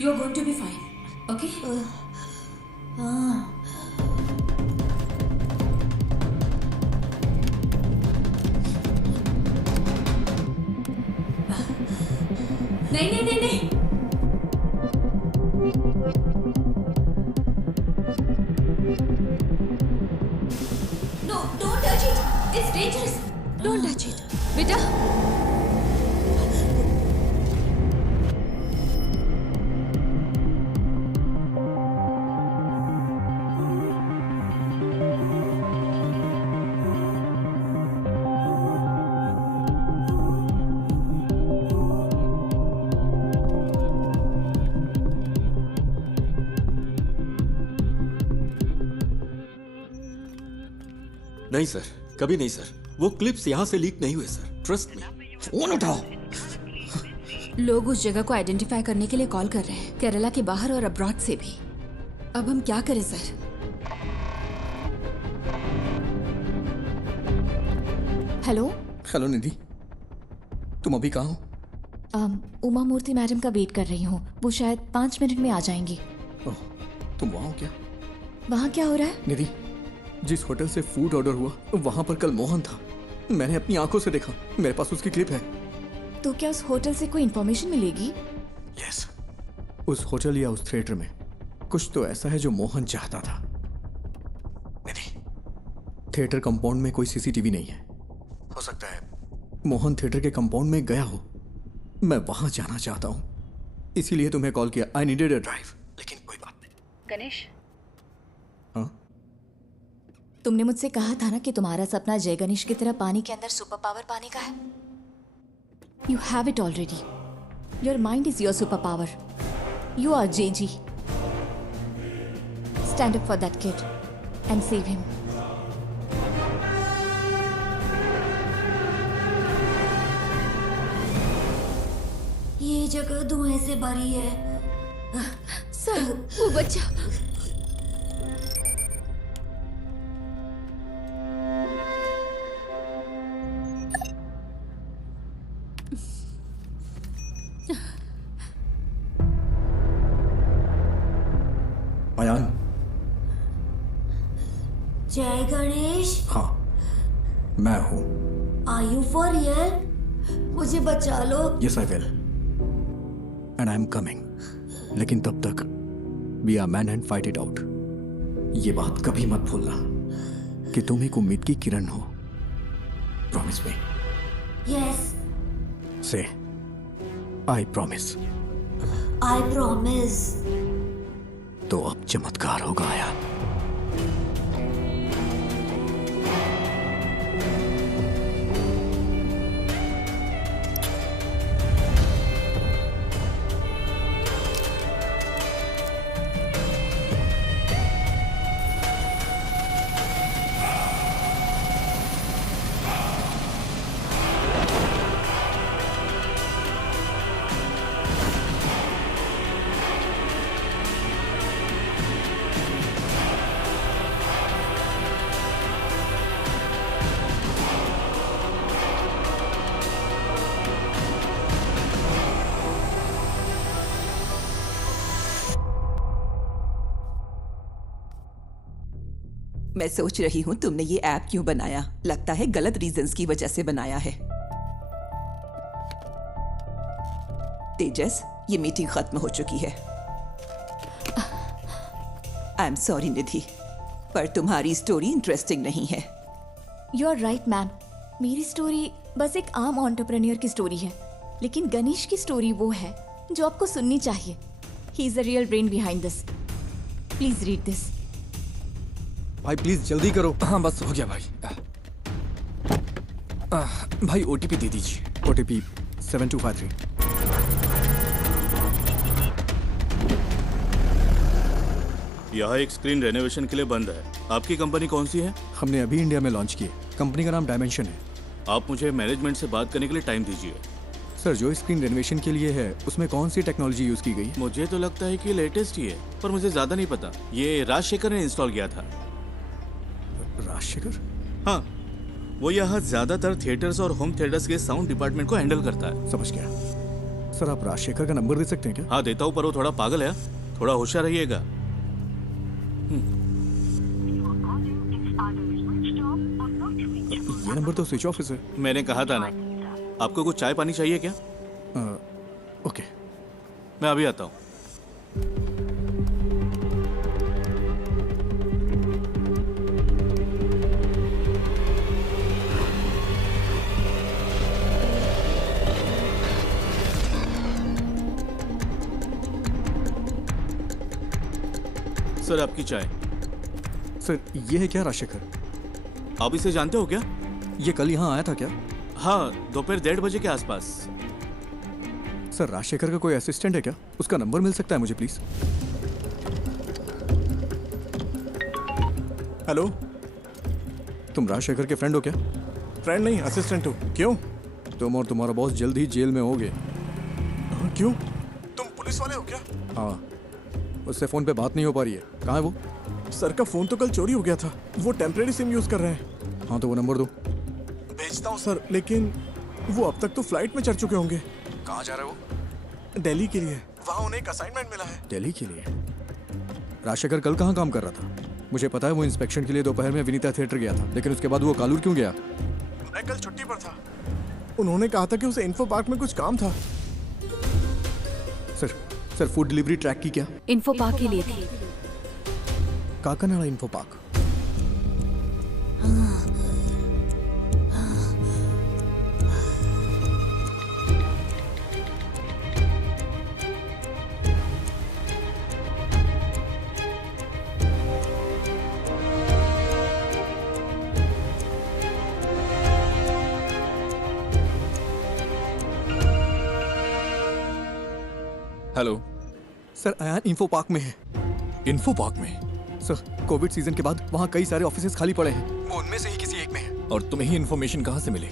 You are going to be fine, okay? नहीं नहीं नहीं नहीं, no don't touch it, it's dangerous. Don't touch it बेटा। नहीं सर, कभी नहीं सर। वो क्लिप्स यहाँ से लीक नहीं हुए सर, ट्रस्ट मी। फोन उठाओ। लोग उस जगह को आइडेंटिफाई करने के लिए कॉल कर रहे हैं, केरला के बाहर और अब्रॉड से भी। अब हम क्या करें सर? हेलो हेलो निधि, तुम अभी कहाँ हो? उमा मूर्ति मैडम का वेट कर रही हूँ। वो शायद 5 मिनट में आ जाएंगी। ओह, तुम वहाँ हो क्या? वहाँ क्या हो रहा है? निधि, जिस होटल से फूड ऑर्डर हुआ वहां पर कल मोहन था। मैंने अपनी आंखों से देखा। मेरे पास उसकी क्लिप है। तो क्या उस होटल से कोई इंफॉर्मेशन मिलेगी? यस, उस होटल या उस थिएटर में कुछ तो ऐसा है जो मोहन चाहता था। निधि, थिएटर कंपाउंड में कोई सीसीटीवी नहीं है। हो सकता है मोहन थिएटर के कंपाउंड में गया हो। मैं वहां जाना चाहता हूं, इसीलिए तुम्हें कॉल किया। I needed a drive. लेकिन कोई बात नहीं। गणेश, हाँ? तुमने मुझसे कहा था ना कि तुम्हारा सपना जय गणेश की तरह पानी के अंदर सुपर पावर पाने का है। You have it already. Your mind is your super power. You are जेजी। Stand up for that kid and save him. ये जगह धुएं से भरी है। सर, वो बच्चा। अयान। जय गणेश। हाँ, मैं हूँ। Are you for real? मुझे बचा लो। Yes I will, and I am coming. लेकिन तब तक be a man and fight it out. ये बात कभी मत भूलना कि तुम एक उम्मीद की किरण हो। Promise me. यस। से आई प्रॉमिस। I promise. तो अब चमत्कार होगा यार। मैं सोच रही हूँ तुमने ये ऐप क्यों बनाया। लगता है गलत रीजंस की वजह से बनाया है। तेजस, ये मीटिंग खत्म हो चुकी है। आई एम सॉरी निधि, पर तुम्हारी स्टोरी इंटरेस्टिंग नहीं है। यू आर राइट मैम, मेरी स्टोरी बस एक आम एंटरप्रेन्योर की स्टोरी है, लेकिन गणेश की स्टोरी वो है जो आपको सुननी चाहिए। He is the real brain behind this. Please read this. भाई प्लीज जल्दी करो। हाँ बस हो गया भाई। भाई ओटीपी दे दीजिए। ओटीपी 7253। यहाँ एक स्क्रीन रेनोवेशन के लिए बंद है। आपकी कंपनी कौन सी है? हमने अभी इंडिया में लॉन्च की है। कंपनी का नाम डायमेंशन है। आप मुझे मैनेजमेंट से बात करने के लिए टाइम दीजिए। सर, जो स्क्रीन रेनोवेशन के लिए है उसमें कौन सी टेक्नोलॉजी यूज की गई? मुझे तो लगता है कि लेटेस्ट ही है, पर मुझे ज्यादा नहीं पता। ये राजशेखर ने इंस्टॉल किया था। राजशेखर? हाँ, वो यहाँ ज्यादातर थिएटर्स और होम थिएटर्स के साउंड डिपार्टमेंट को हैंडल करता है। समझ गया। सर, आप राजशेखर का नंबर दे सकते हैं क्या? हाँ देता हूँ, पर वो थोड़ा पागल है। थोड़ा होशियार रहिएगा। ये नंबर तो स्विच ऑफ है। मैंने कहा था ना। आपको कुछ चाय पानी चाहिए क्या? ओके, मैं अभी आता हूँ। सर, आपकी चाय। सर, ये है क्या राजशेखर? आप इसे जानते हो क्या? ये कल यहाँ आया था क्या? हाँ, दोपहर 1:30 बजे के आसपास। सर, राजशेखर का कोई असिस्टेंट है क्या? उसका नंबर मिल सकता है मुझे प्लीज? हेलो, तुम राजशेखर के फ्रेंड हो क्या? फ्रेंड नहीं, असिस्टेंट हो। क्यों? तुम और तुम्हारा बॉस जल्द ही जेल में होगे। क्यों? तुम पुलिस वाले हो क्या? हाँ, उससे फोन पे बात नहीं हो पा रही है। कहाँ है वो? सर का फोन तो कल चोरी हो गया था। वो टेम्परेरी सिम यूज कर रहे हैं। हाँ, तो वो नंबर दो। भेजता हूँ सर, लेकिन वो अब तक तो फ्लाइट में चढ़ चुके होंगे। कहाँ जा रहे हो? दिल्ली के लिए। वहाँ उन्हें एक असाइनमेंट मिला है। दिल्ली के लिए? राजशेखर कल कहाँ काम कर रहा था? मुझे पता है वो इंस्पेक्शन के लिए दोपहर में विनीता थिएटर गया था, लेकिन उसके बाद वो कालूर क्यों गया? मैं कल छुट्टी पर था। उन्होंने कहा था कि उसे इन्फो पार्क में कुछ काम था। सर, फूड डिलीवरी ट्रैक की क्या? इन्फो पार्क के लिए थी। Kakkanad Infopark. Hello sir, Ayaan Infopark में है। इन्फो पार्क में? सर, कोविड सीजन के बाद वहाँ कई सारे ऑफिसेज खाली पड़े हैं। वो उनमें से ही किसी एक में है। और तुम्हें ही इन्फॉर्मेशन कहाँ से मिली?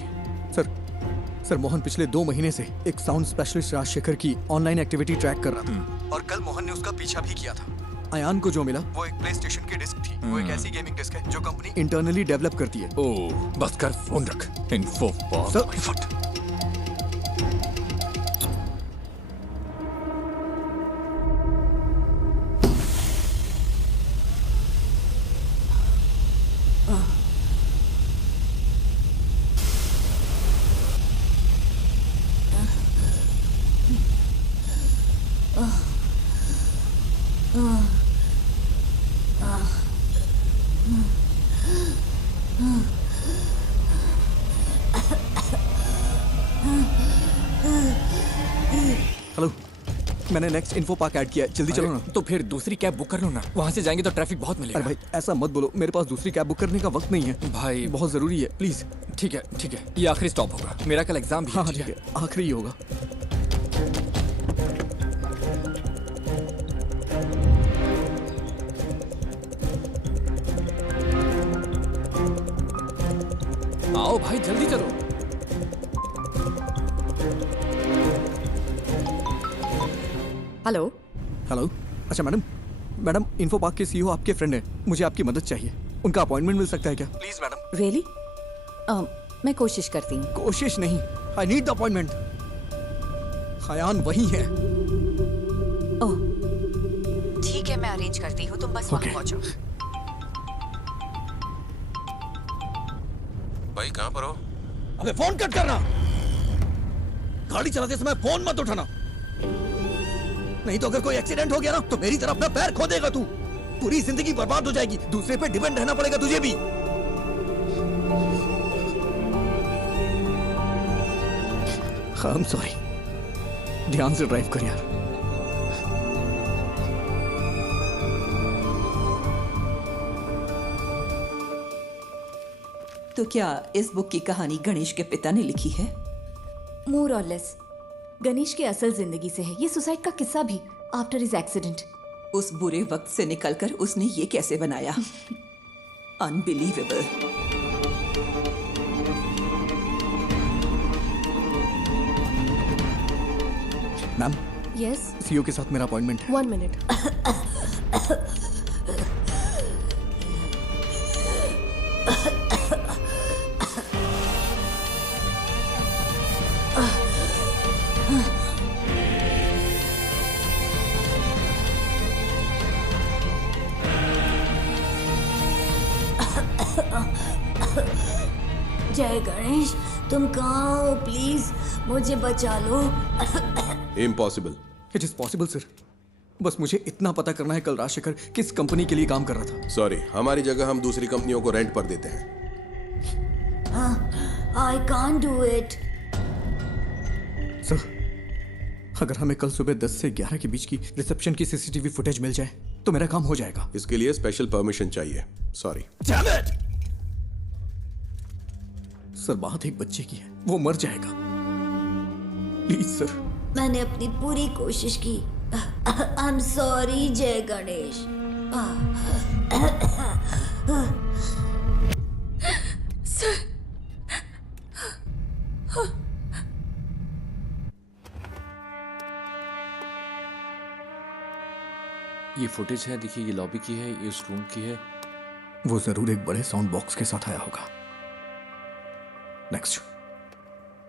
सर, मोहन पिछले 2 महीने से एक साउंड स्पेशलिस्ट राजशेखर की ऑनलाइन एक्टिविटी ट्रैक कर रहा था, और कल मोहन ने उसका पीछा भी किया था। अयान को जो मिला वो एक प्ले स्टेशन की डिस्क थी। वो एक ऐसी गेमिंग डिस्क है जो कंपनी इंटरनली डेवलप करती है। ओह, बस कर, फोन रख। Info park. हेलो, मैंने नेक्स्ट इन्फो पार्क ऐड किया है। जल्दी चलो ना। तो फिर दूसरी कैब बुक कर लो ना। वहाँ से जाएंगे तो ट्रैफिक बहुत मिलेगा। अरे भाई, ऐसा मत बोलो। मेरे पास दूसरी कैब बुक करने का वक्त नहीं है भाई। बहुत जरूरी है, प्लीज। ठीक है, ये आखिरी स्टॉप होगा। मेरा कल एग्जाम भी है। हाँ, ठीक है, आखिरी ही होगा। आओ भाई, जल्दी चलो। हेलो। अच्छा मैडम, इन्फो पार्क के सीईओ आपके फ्रेंड हैं। मुझे आपकी मदद चाहिए। उनका अपॉइंटमेंट मिल सकता है क्या? Please madam. रियली? मैं कोशिश करती हूँ। कोशिश नहीं, I need the appointment. Ayaan वही है। ओह, ठीक है, मैं अरेंज करती हूँ। तुम बस वहाँ पहुँचो। भाई कहाँ पर हो? अबे फोन कट करना। गाड़ी चलाते समय फोन मत उठाना, नहीं तो अगर कोई एक्सीडेंट हो गया ना तो मेरी तरफ अपना पैर खो देगा तू। पूरी जिंदगी बर्बाद हो जाएगी, दूसरे पे डिपेंड रहना पड़ेगा तुझे भी। आई एम सॉरी, ध्यान से ड्राइव कर यार। तो क्या इस बुक की कहानी गणेश के पिता ने लिखी है? मोर और लेस गणेश की असल जिंदगी से है ये सुसाइड का किस्सा भी, आफ्टर हिज एक्सीडेंट। उस बुरे वक्त से निकलकर उसने ये कैसे बनाया? अनबिलीवेबल। मैम, यस सीईओ के साथ मेरा अपॉइंटमेंट है। 1 मिनट। जय गणेश, तुम कहाँ हो? प्लीज मुझे बचा लो। Impossible. It is possible sir, बस मुझे इतना पता करना है कल राजशेखर किस कंपनी के लिए काम कर रहा था। सॉरी, हमारी जगह हम दूसरी कंपनियों को रेंट पर देते हैं। I can't do it. Sir, अगर हमें कल सुबह 10 से 11 के बीच की रिसेप्शन की सीसीटीवी फुटेज मिल जाए तो मेरा काम हो जाएगा। इसके लिए स्पेशल परमिशन चाहिए। सॉरी सर, बात एक बच्चे की है, वो मर जाएगा। Please sir. मैंने अपनी पूरी कोशिश की। आई एम सॉरी जय गणेश। सर, ये फुटेज है, देखिए ये लॉबी की है, ये उस रूम की है। वो जरूर एक बड़े साउंड बॉक्स के साथ आया होगा। Next,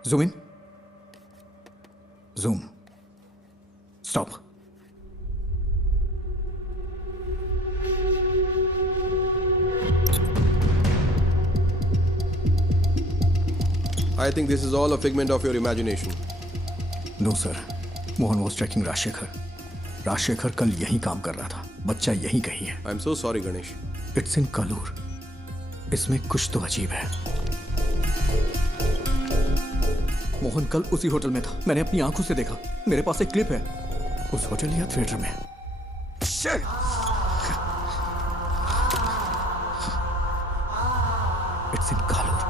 zoom in, zoom, stop. I think this is all a figment of your imagination. No sir, Mohan was tracking Rajshekhar. Rajshekhar कल यहीं काम कर रहा था, बच्चा यहीं कहीं है। I'm so sorry, Ganesh. It's in Kalur. इसमें कुछ तो अजीब है। मोहन कल उसी होटल में था, मैंने अपनी आंखों से देखा। मेरे पास एक क्लिप है उस होटल या थिएटर में। It's in Kaloor.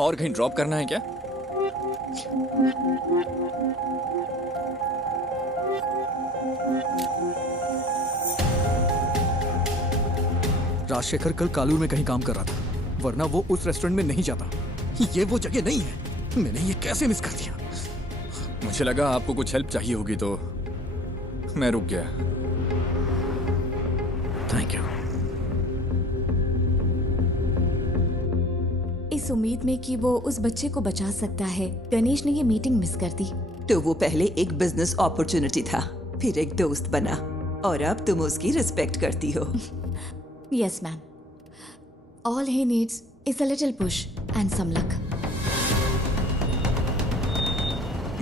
और कहीं ड्रॉप करना है क्या? राजशेखर कल कालूर में कहीं काम कर रहा था, वरना वो उस रेस्टोरेंट में नहीं जाता। ये वो जगह नहीं है। मैंने ये कैसे मिस कर दिया? मुझे लगा आपको कुछ हेल्प चाहिए होगी तो मैं रुक गया। Thank you. इस उम्मीद में कि वो उस बच्चे को बचा सकता है, गणेश ने ये मीटिंग मिस कर दी। तो वो पहले एक बिजनेस अपॉर्चुनिटी था, फिर एक दोस्त बना, और अब तुम उसकी रिस्पेक्ट करती हो। Yes, ma'am. All he needs is a little push and some luck.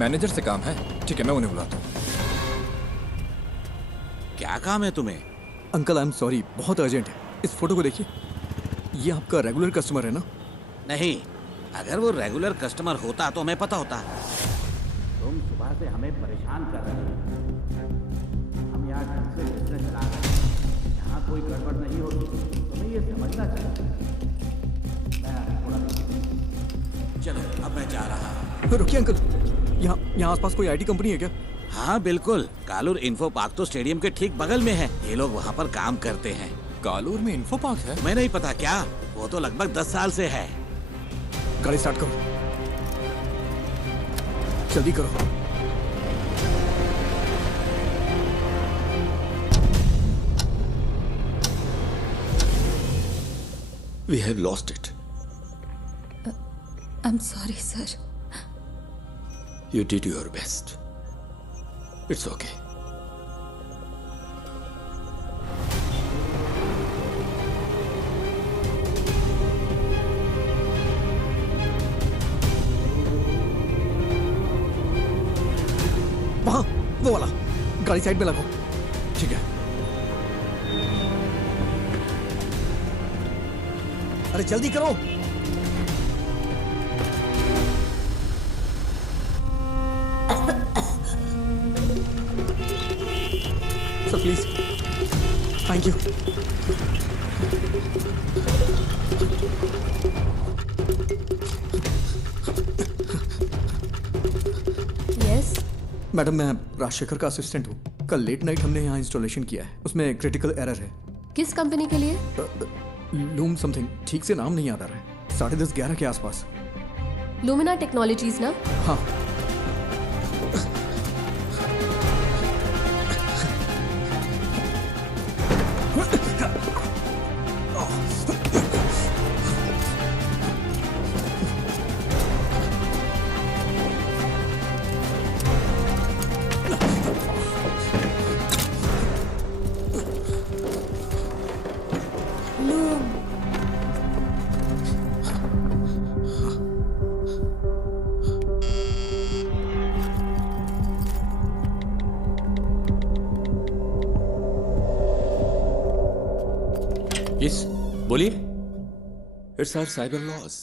Manager से काम है, ठीक है मैं उन्हें बुलाता हूँ। क्या काम है तुम्हें? अंकल आई एम सॉरी, बहुत अर्जेंट है। इस फोटो को देखिए, ये आपका रेगुलर कस्टमर है ना? नहीं, अगर वो रेगुलर कस्टमर होता तो हमें पता होता। तुम सुबह से हमें परेशान कर रहे हो। हम यहाँ ढंग से बिजनेस चला रहे हैं, यहाँ कोई गड़बड़ नहीं होगी, तुम्हें ये समझना चाहिए। चलो अब मैं जा रहा हूँ। रुकिए अंकल, यहाँ आसपास कोई आईटी कंपनी है क्या? हाँ बिल्कुल, कालूर इन्फो पार्क तो स्टेडियम के ठीक बगल में है। ये लोग वहाँ पर काम करते हैं। कालूर में इन्फो पार्क है? मैं नहीं पता क्या, वो तो लगभग 10 साल से है। गाड़ी स्टार्ट करो, जल्दी करो। We have lost it. I am sorry sir. You did your best. It's okay. वहाँ वो वाला गाड़ी साइड में लगाओ। ठीक है। अरे जल्दी करो। Sir please, thank you. Yes madam, मैं राजशेखर का असिस्टेंट हूँ। कल लेट नाइट हमने यहाँ इंस्टॉलेशन किया है, उसमें क्रिटिकल एरर है। किस कंपनी के लिए? लूम समथिंग, ठीक से नाम नहीं याद आ रहा है। 10:30-11 के आसपास। लुमिना टेक्नोलॉजीज ना? हाँ। Yes, बोलिए। It's our cyber laws.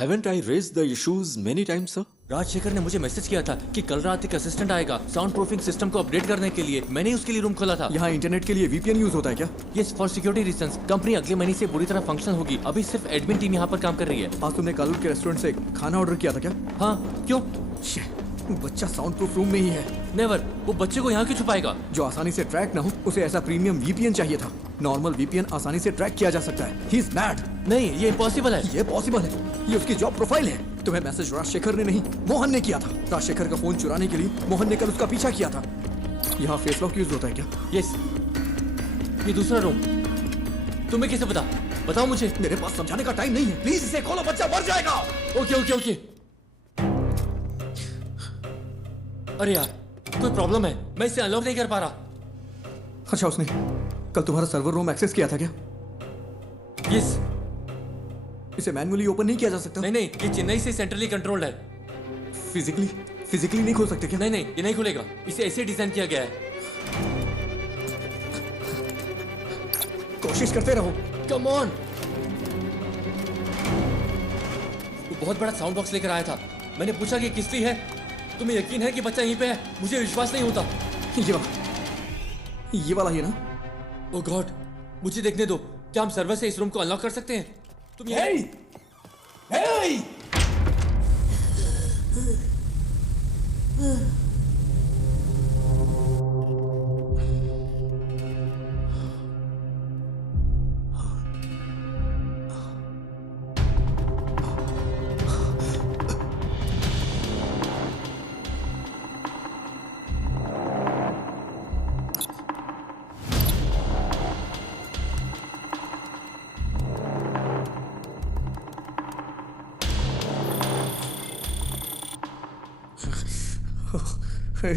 Haven't I raised the issues many times, sir? Rajshekhar ने मुझे मैसेज किया था कि कल रात एक असिस्टेंट आएगा साउंड प्रूफिंग सिस्टम को अपडेट करने के लिए। मैंने उसके लिए रूम खोला था। यहाँ इंटरनेट के लिए VPN यूज होता है क्या? Yes, for security reasons. Company अगले महीने से पूरी तरह फंक्शनल होगी। अभी सिर्फ एडमिन टीम यहाँ पर काम कर रही है। आज तुमने कालूर के रेस्टोरेंट से खाना ऑर्डर किया था क्या? हाँ, क्यों? बच्चा साउंड प्रूफ रूम में ही है। नेवर, वो बच्चे को यहाँ क्यों छुपाएगा? जो आसानी से ट्रैक ना हो, उसे ऐसा प्रीमियम VPN चाहिए था। नॉर्मल VPN आसानी से ट्रैक किया जा सकता है। He is mad. नहीं, ये इम्पॉसिबल है। ये पॉसिबल है। ये उसकी जॉब प्रोफाइल है। तुम्हें मैसेज राजशेखर ने नहीं, मोहन ने किया था। राजशेखर का फोन चुराने के लिए मोहन ने कल उसका पीछा किया था। यहाँ फेस लॉक यूज होता है क्या? यस। ये दूसरा रूम। तुम्हें कैसे पता? बताओ मुझे। मेरे पास समझाने का टाइम नहीं है। प्लीज इसे खोलो, बच्चा मर जाएगा। Okay okay okay. अरे यार, कोई प्रॉब्लम है। मैं इसे अनलॉक नहीं कर पा रहा। अच्छा, उसने कल तुम्हारा सर्वर रूम एक्सेस किया था क्या? यस। इसे मैन्युअली ओपन नहीं किया जा सकता? नहीं नहीं, ये चेन्नई से सेंट्रली कंट्रोल्ड है। फिजिकली नहीं खोल सकते क्या? नहीं नहीं, ये नहीं खुलेगा। इसे ऐसे डिजाइन किया गया है। कोशिश करते रहो। Come on. वो बहुत बड़ा साउंड बॉक्स लेकर आया था। मैंने पूछा कि किस लिए है। तुम्हें यकीन है कि बच्चा यहीं पे है? मुझे विश्वास नहीं होता। ये वाला ही ना? ओह गॉड, मुझे देखने दो। क्या हम सर्वर से इस रूम को अनलॉक कर सकते हैं? तुम Hey!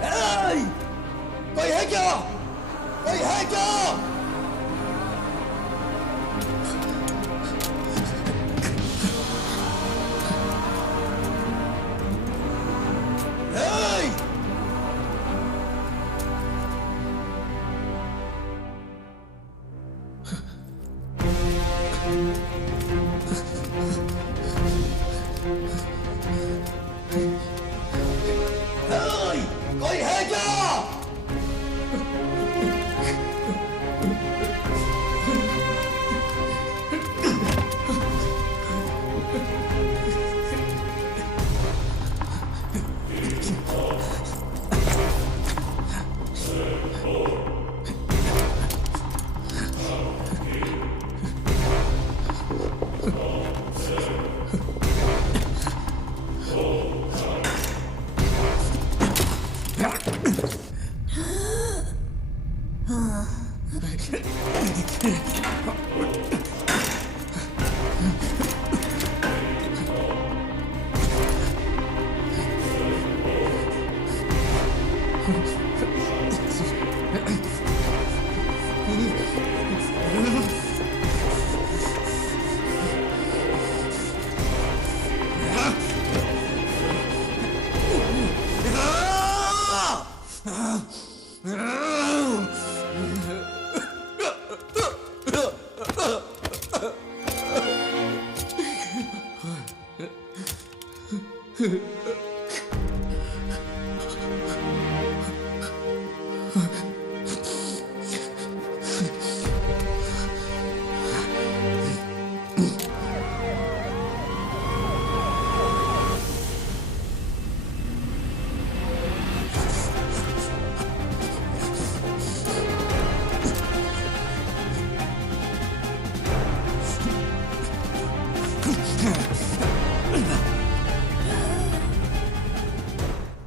Hey! कोई है क्या? कोई है क्या? कोई है क्या?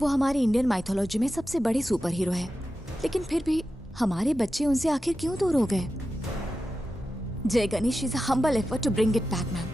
वो हमारी इंडियन माइथोलॉजी में सबसे बड़े सुपर हीरो है, लेकिन फिर भी हमारे बच्चे उनसे आखिर क्यों दूर हो गए? Jai Ganesh is a humble effort to bring it back, ma'am.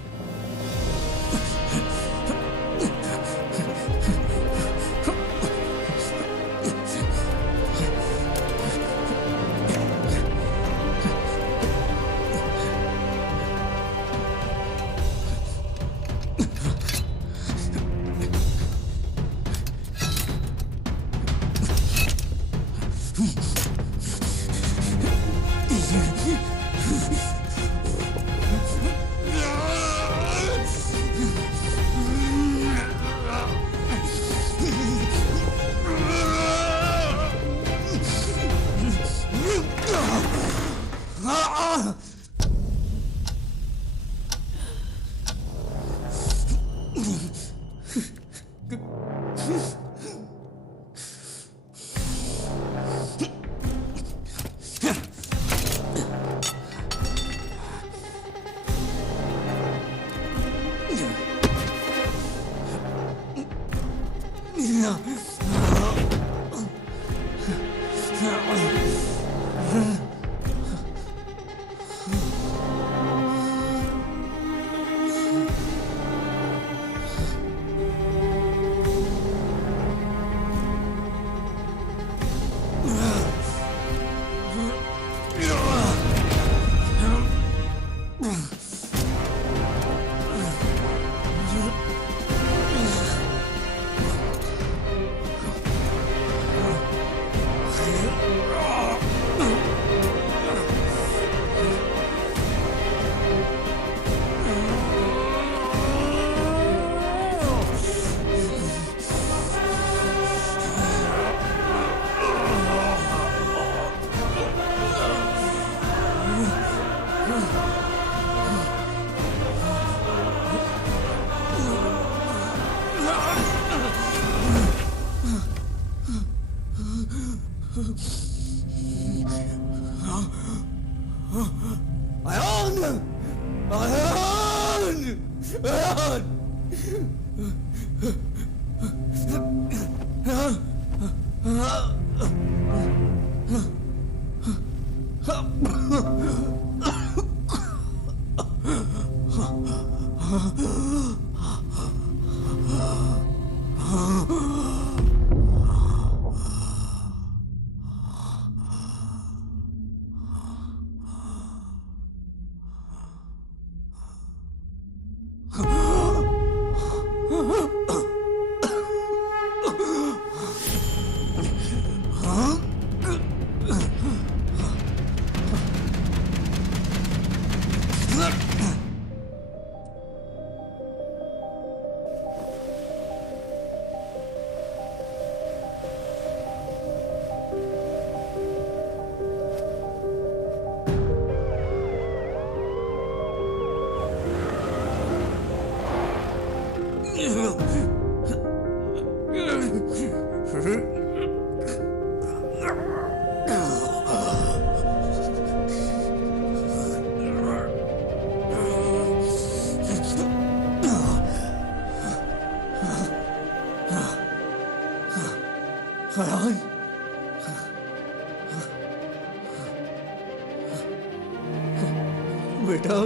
बेटा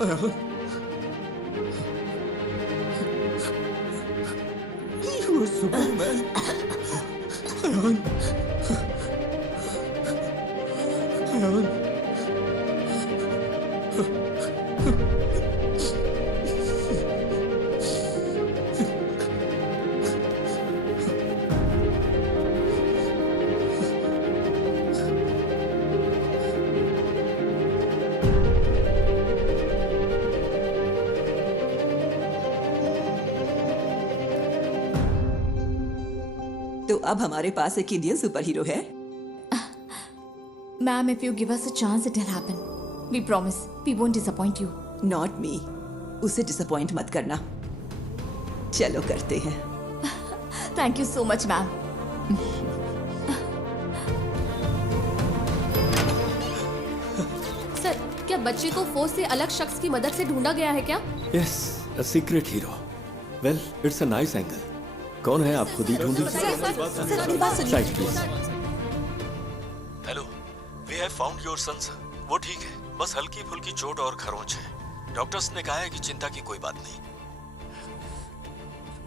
अयान, वो सुपरमैन अयान, अयान, तो अब हमारे पास एक इंडियन सुपर हीरो है। Ma'am, if you give us a chance, it'll happen. We promise. We won't disappoint you. Not me. उसे डिसअपॉइंट मत करना। चलो करते हैं। Thank you so much, ma'am. Sir, क्या बच्चे को फोर्स से अलग शख्स की मदद से ढूंढा गया है क्या? Yes, a secret hero. Well, it's a nice angle. कौन है, आप खुद ही ढूंढिए। Side please. Hello, we have found your son sir. वो ठीक है, बस हल्की फुल्की चोट और खरोंच है। डॉक्टर्स ने कहा है कि चिंता की कोई बात नहीं।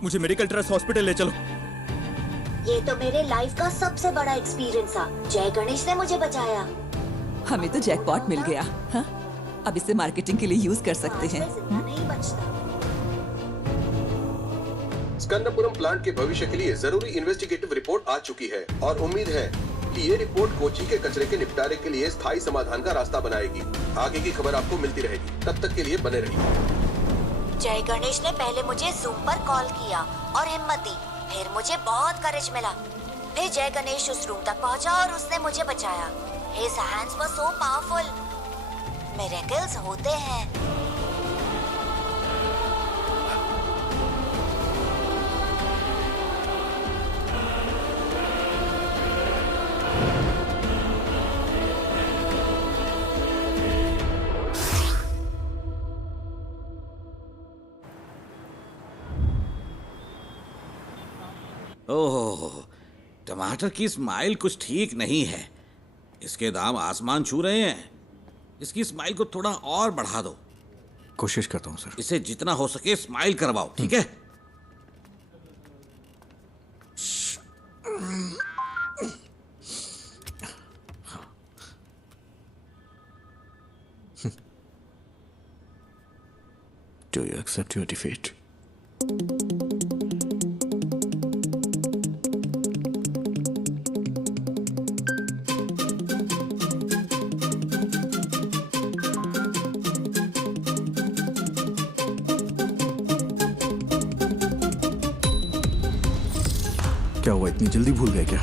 मुझे मेडिकल ट्रस्ट हॉस्पिटल ले चलो। ये तो मेरे लाइफ का सबसे बड़ा एक्सपीरियंस था। जय गणेश ने मुझे बचाया। हमें तो जैकपॉट मिल गया। हाँ? अब इसे मार्केटिंग के लिए यूज कर सकते हैं। नहीं बचता। स्कंदपुरम प्लांट के भविष्य के लिए जरूरी इन्वेस्टिगेटिव रिपोर्ट आ चुकी है और उम्मीद है कि ये रिपोर्ट कोची के कचरे के निपटारे के लिए स्थायी समाधान का रास्ता बनाएगी। आगे की खबर आपको मिलती रहेगी, तब तक के लिए बने रहिए। जय गणेश ने पहले मुझे जूम पर कॉल किया और हिम्मत दी। फिर मुझे बहुत करेज मिला। फिर जय गणेश उस रूम तक पहुंचा और उसने मुझे बचाया। His hands were so powerful. Miracles होते हैं। ओह, टमाटर की स्माइल कुछ ठीक नहीं है। इसके दाम आसमान छू रहे हैं। इसकी स्माइल को थोड़ा और बढ़ा दो। कोशिश करता हूँ सर। इसे जितना हो सके स्माइल करवाओ, ठीक है? Do you accept your defeat? क्या हुआ, इतनी जल्दी भूल गए क्या?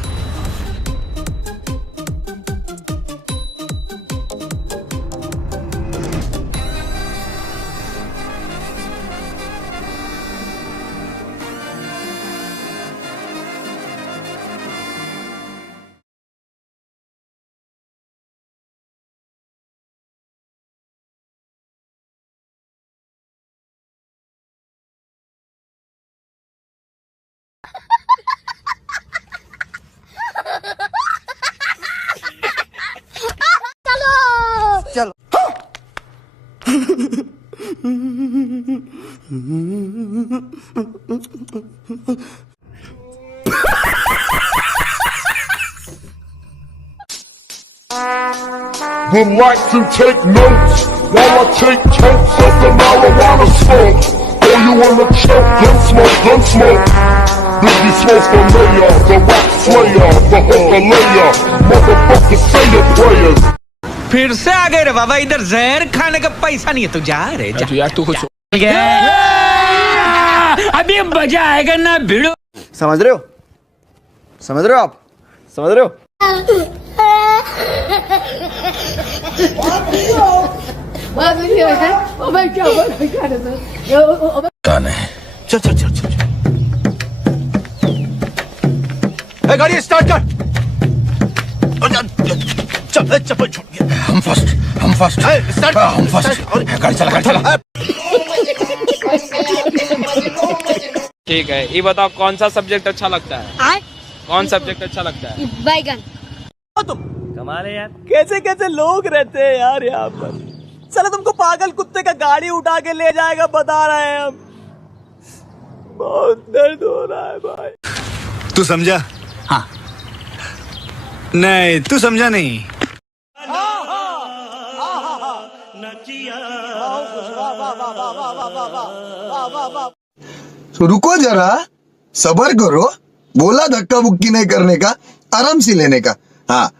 चलो। Would like to take notes while I take totes of the marijuana smoke. Oh, you wanna choke? Gun smoke. Biggie Smalls for mayor, the rap slayer, the hooker layer. Motherfucker, say your prayers. फिर से आ गए रे बाबा, इधर जहर खाने का पैसा नहीं है। तू जा रे जा। यार तू कुछ अभी मजा आएगा ना भिड़ो। समझ रहे हो? समझ रहे हो आप? समझ रहे हो? चल गाड़ी स्टार्ट कर। चल चप्पल छूट गया। हम फर्स्ट हम फर्स्ट गाड़ी चला। ठीक है, ये बताओ कौन सा सब्जेक्ट अच्छा लगता है? कौन सब्जेक्ट अच्छा लगता है? बैगन। कमाल है यार। कैसे कैसे लोग रहते हैं यार यहाँ पर। चलो तुमको पागल कुत्ते का गाड़ी उठा के ले जाएगा बता रहे हैं हम। बहुत दर्द हो रहा है भाई। तू समझा? हाँ। नहीं तू समझा नहीं। तो रुको जरा, सबर करो। बोला धक्का बुक्की नहीं करने का, आराम से लेने का। हाँ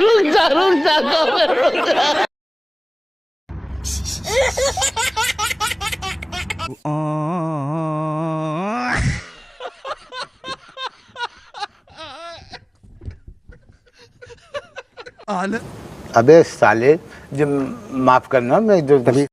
रुक जा रुक जा। अबे साले, जब माफ करना, मैं जो तभी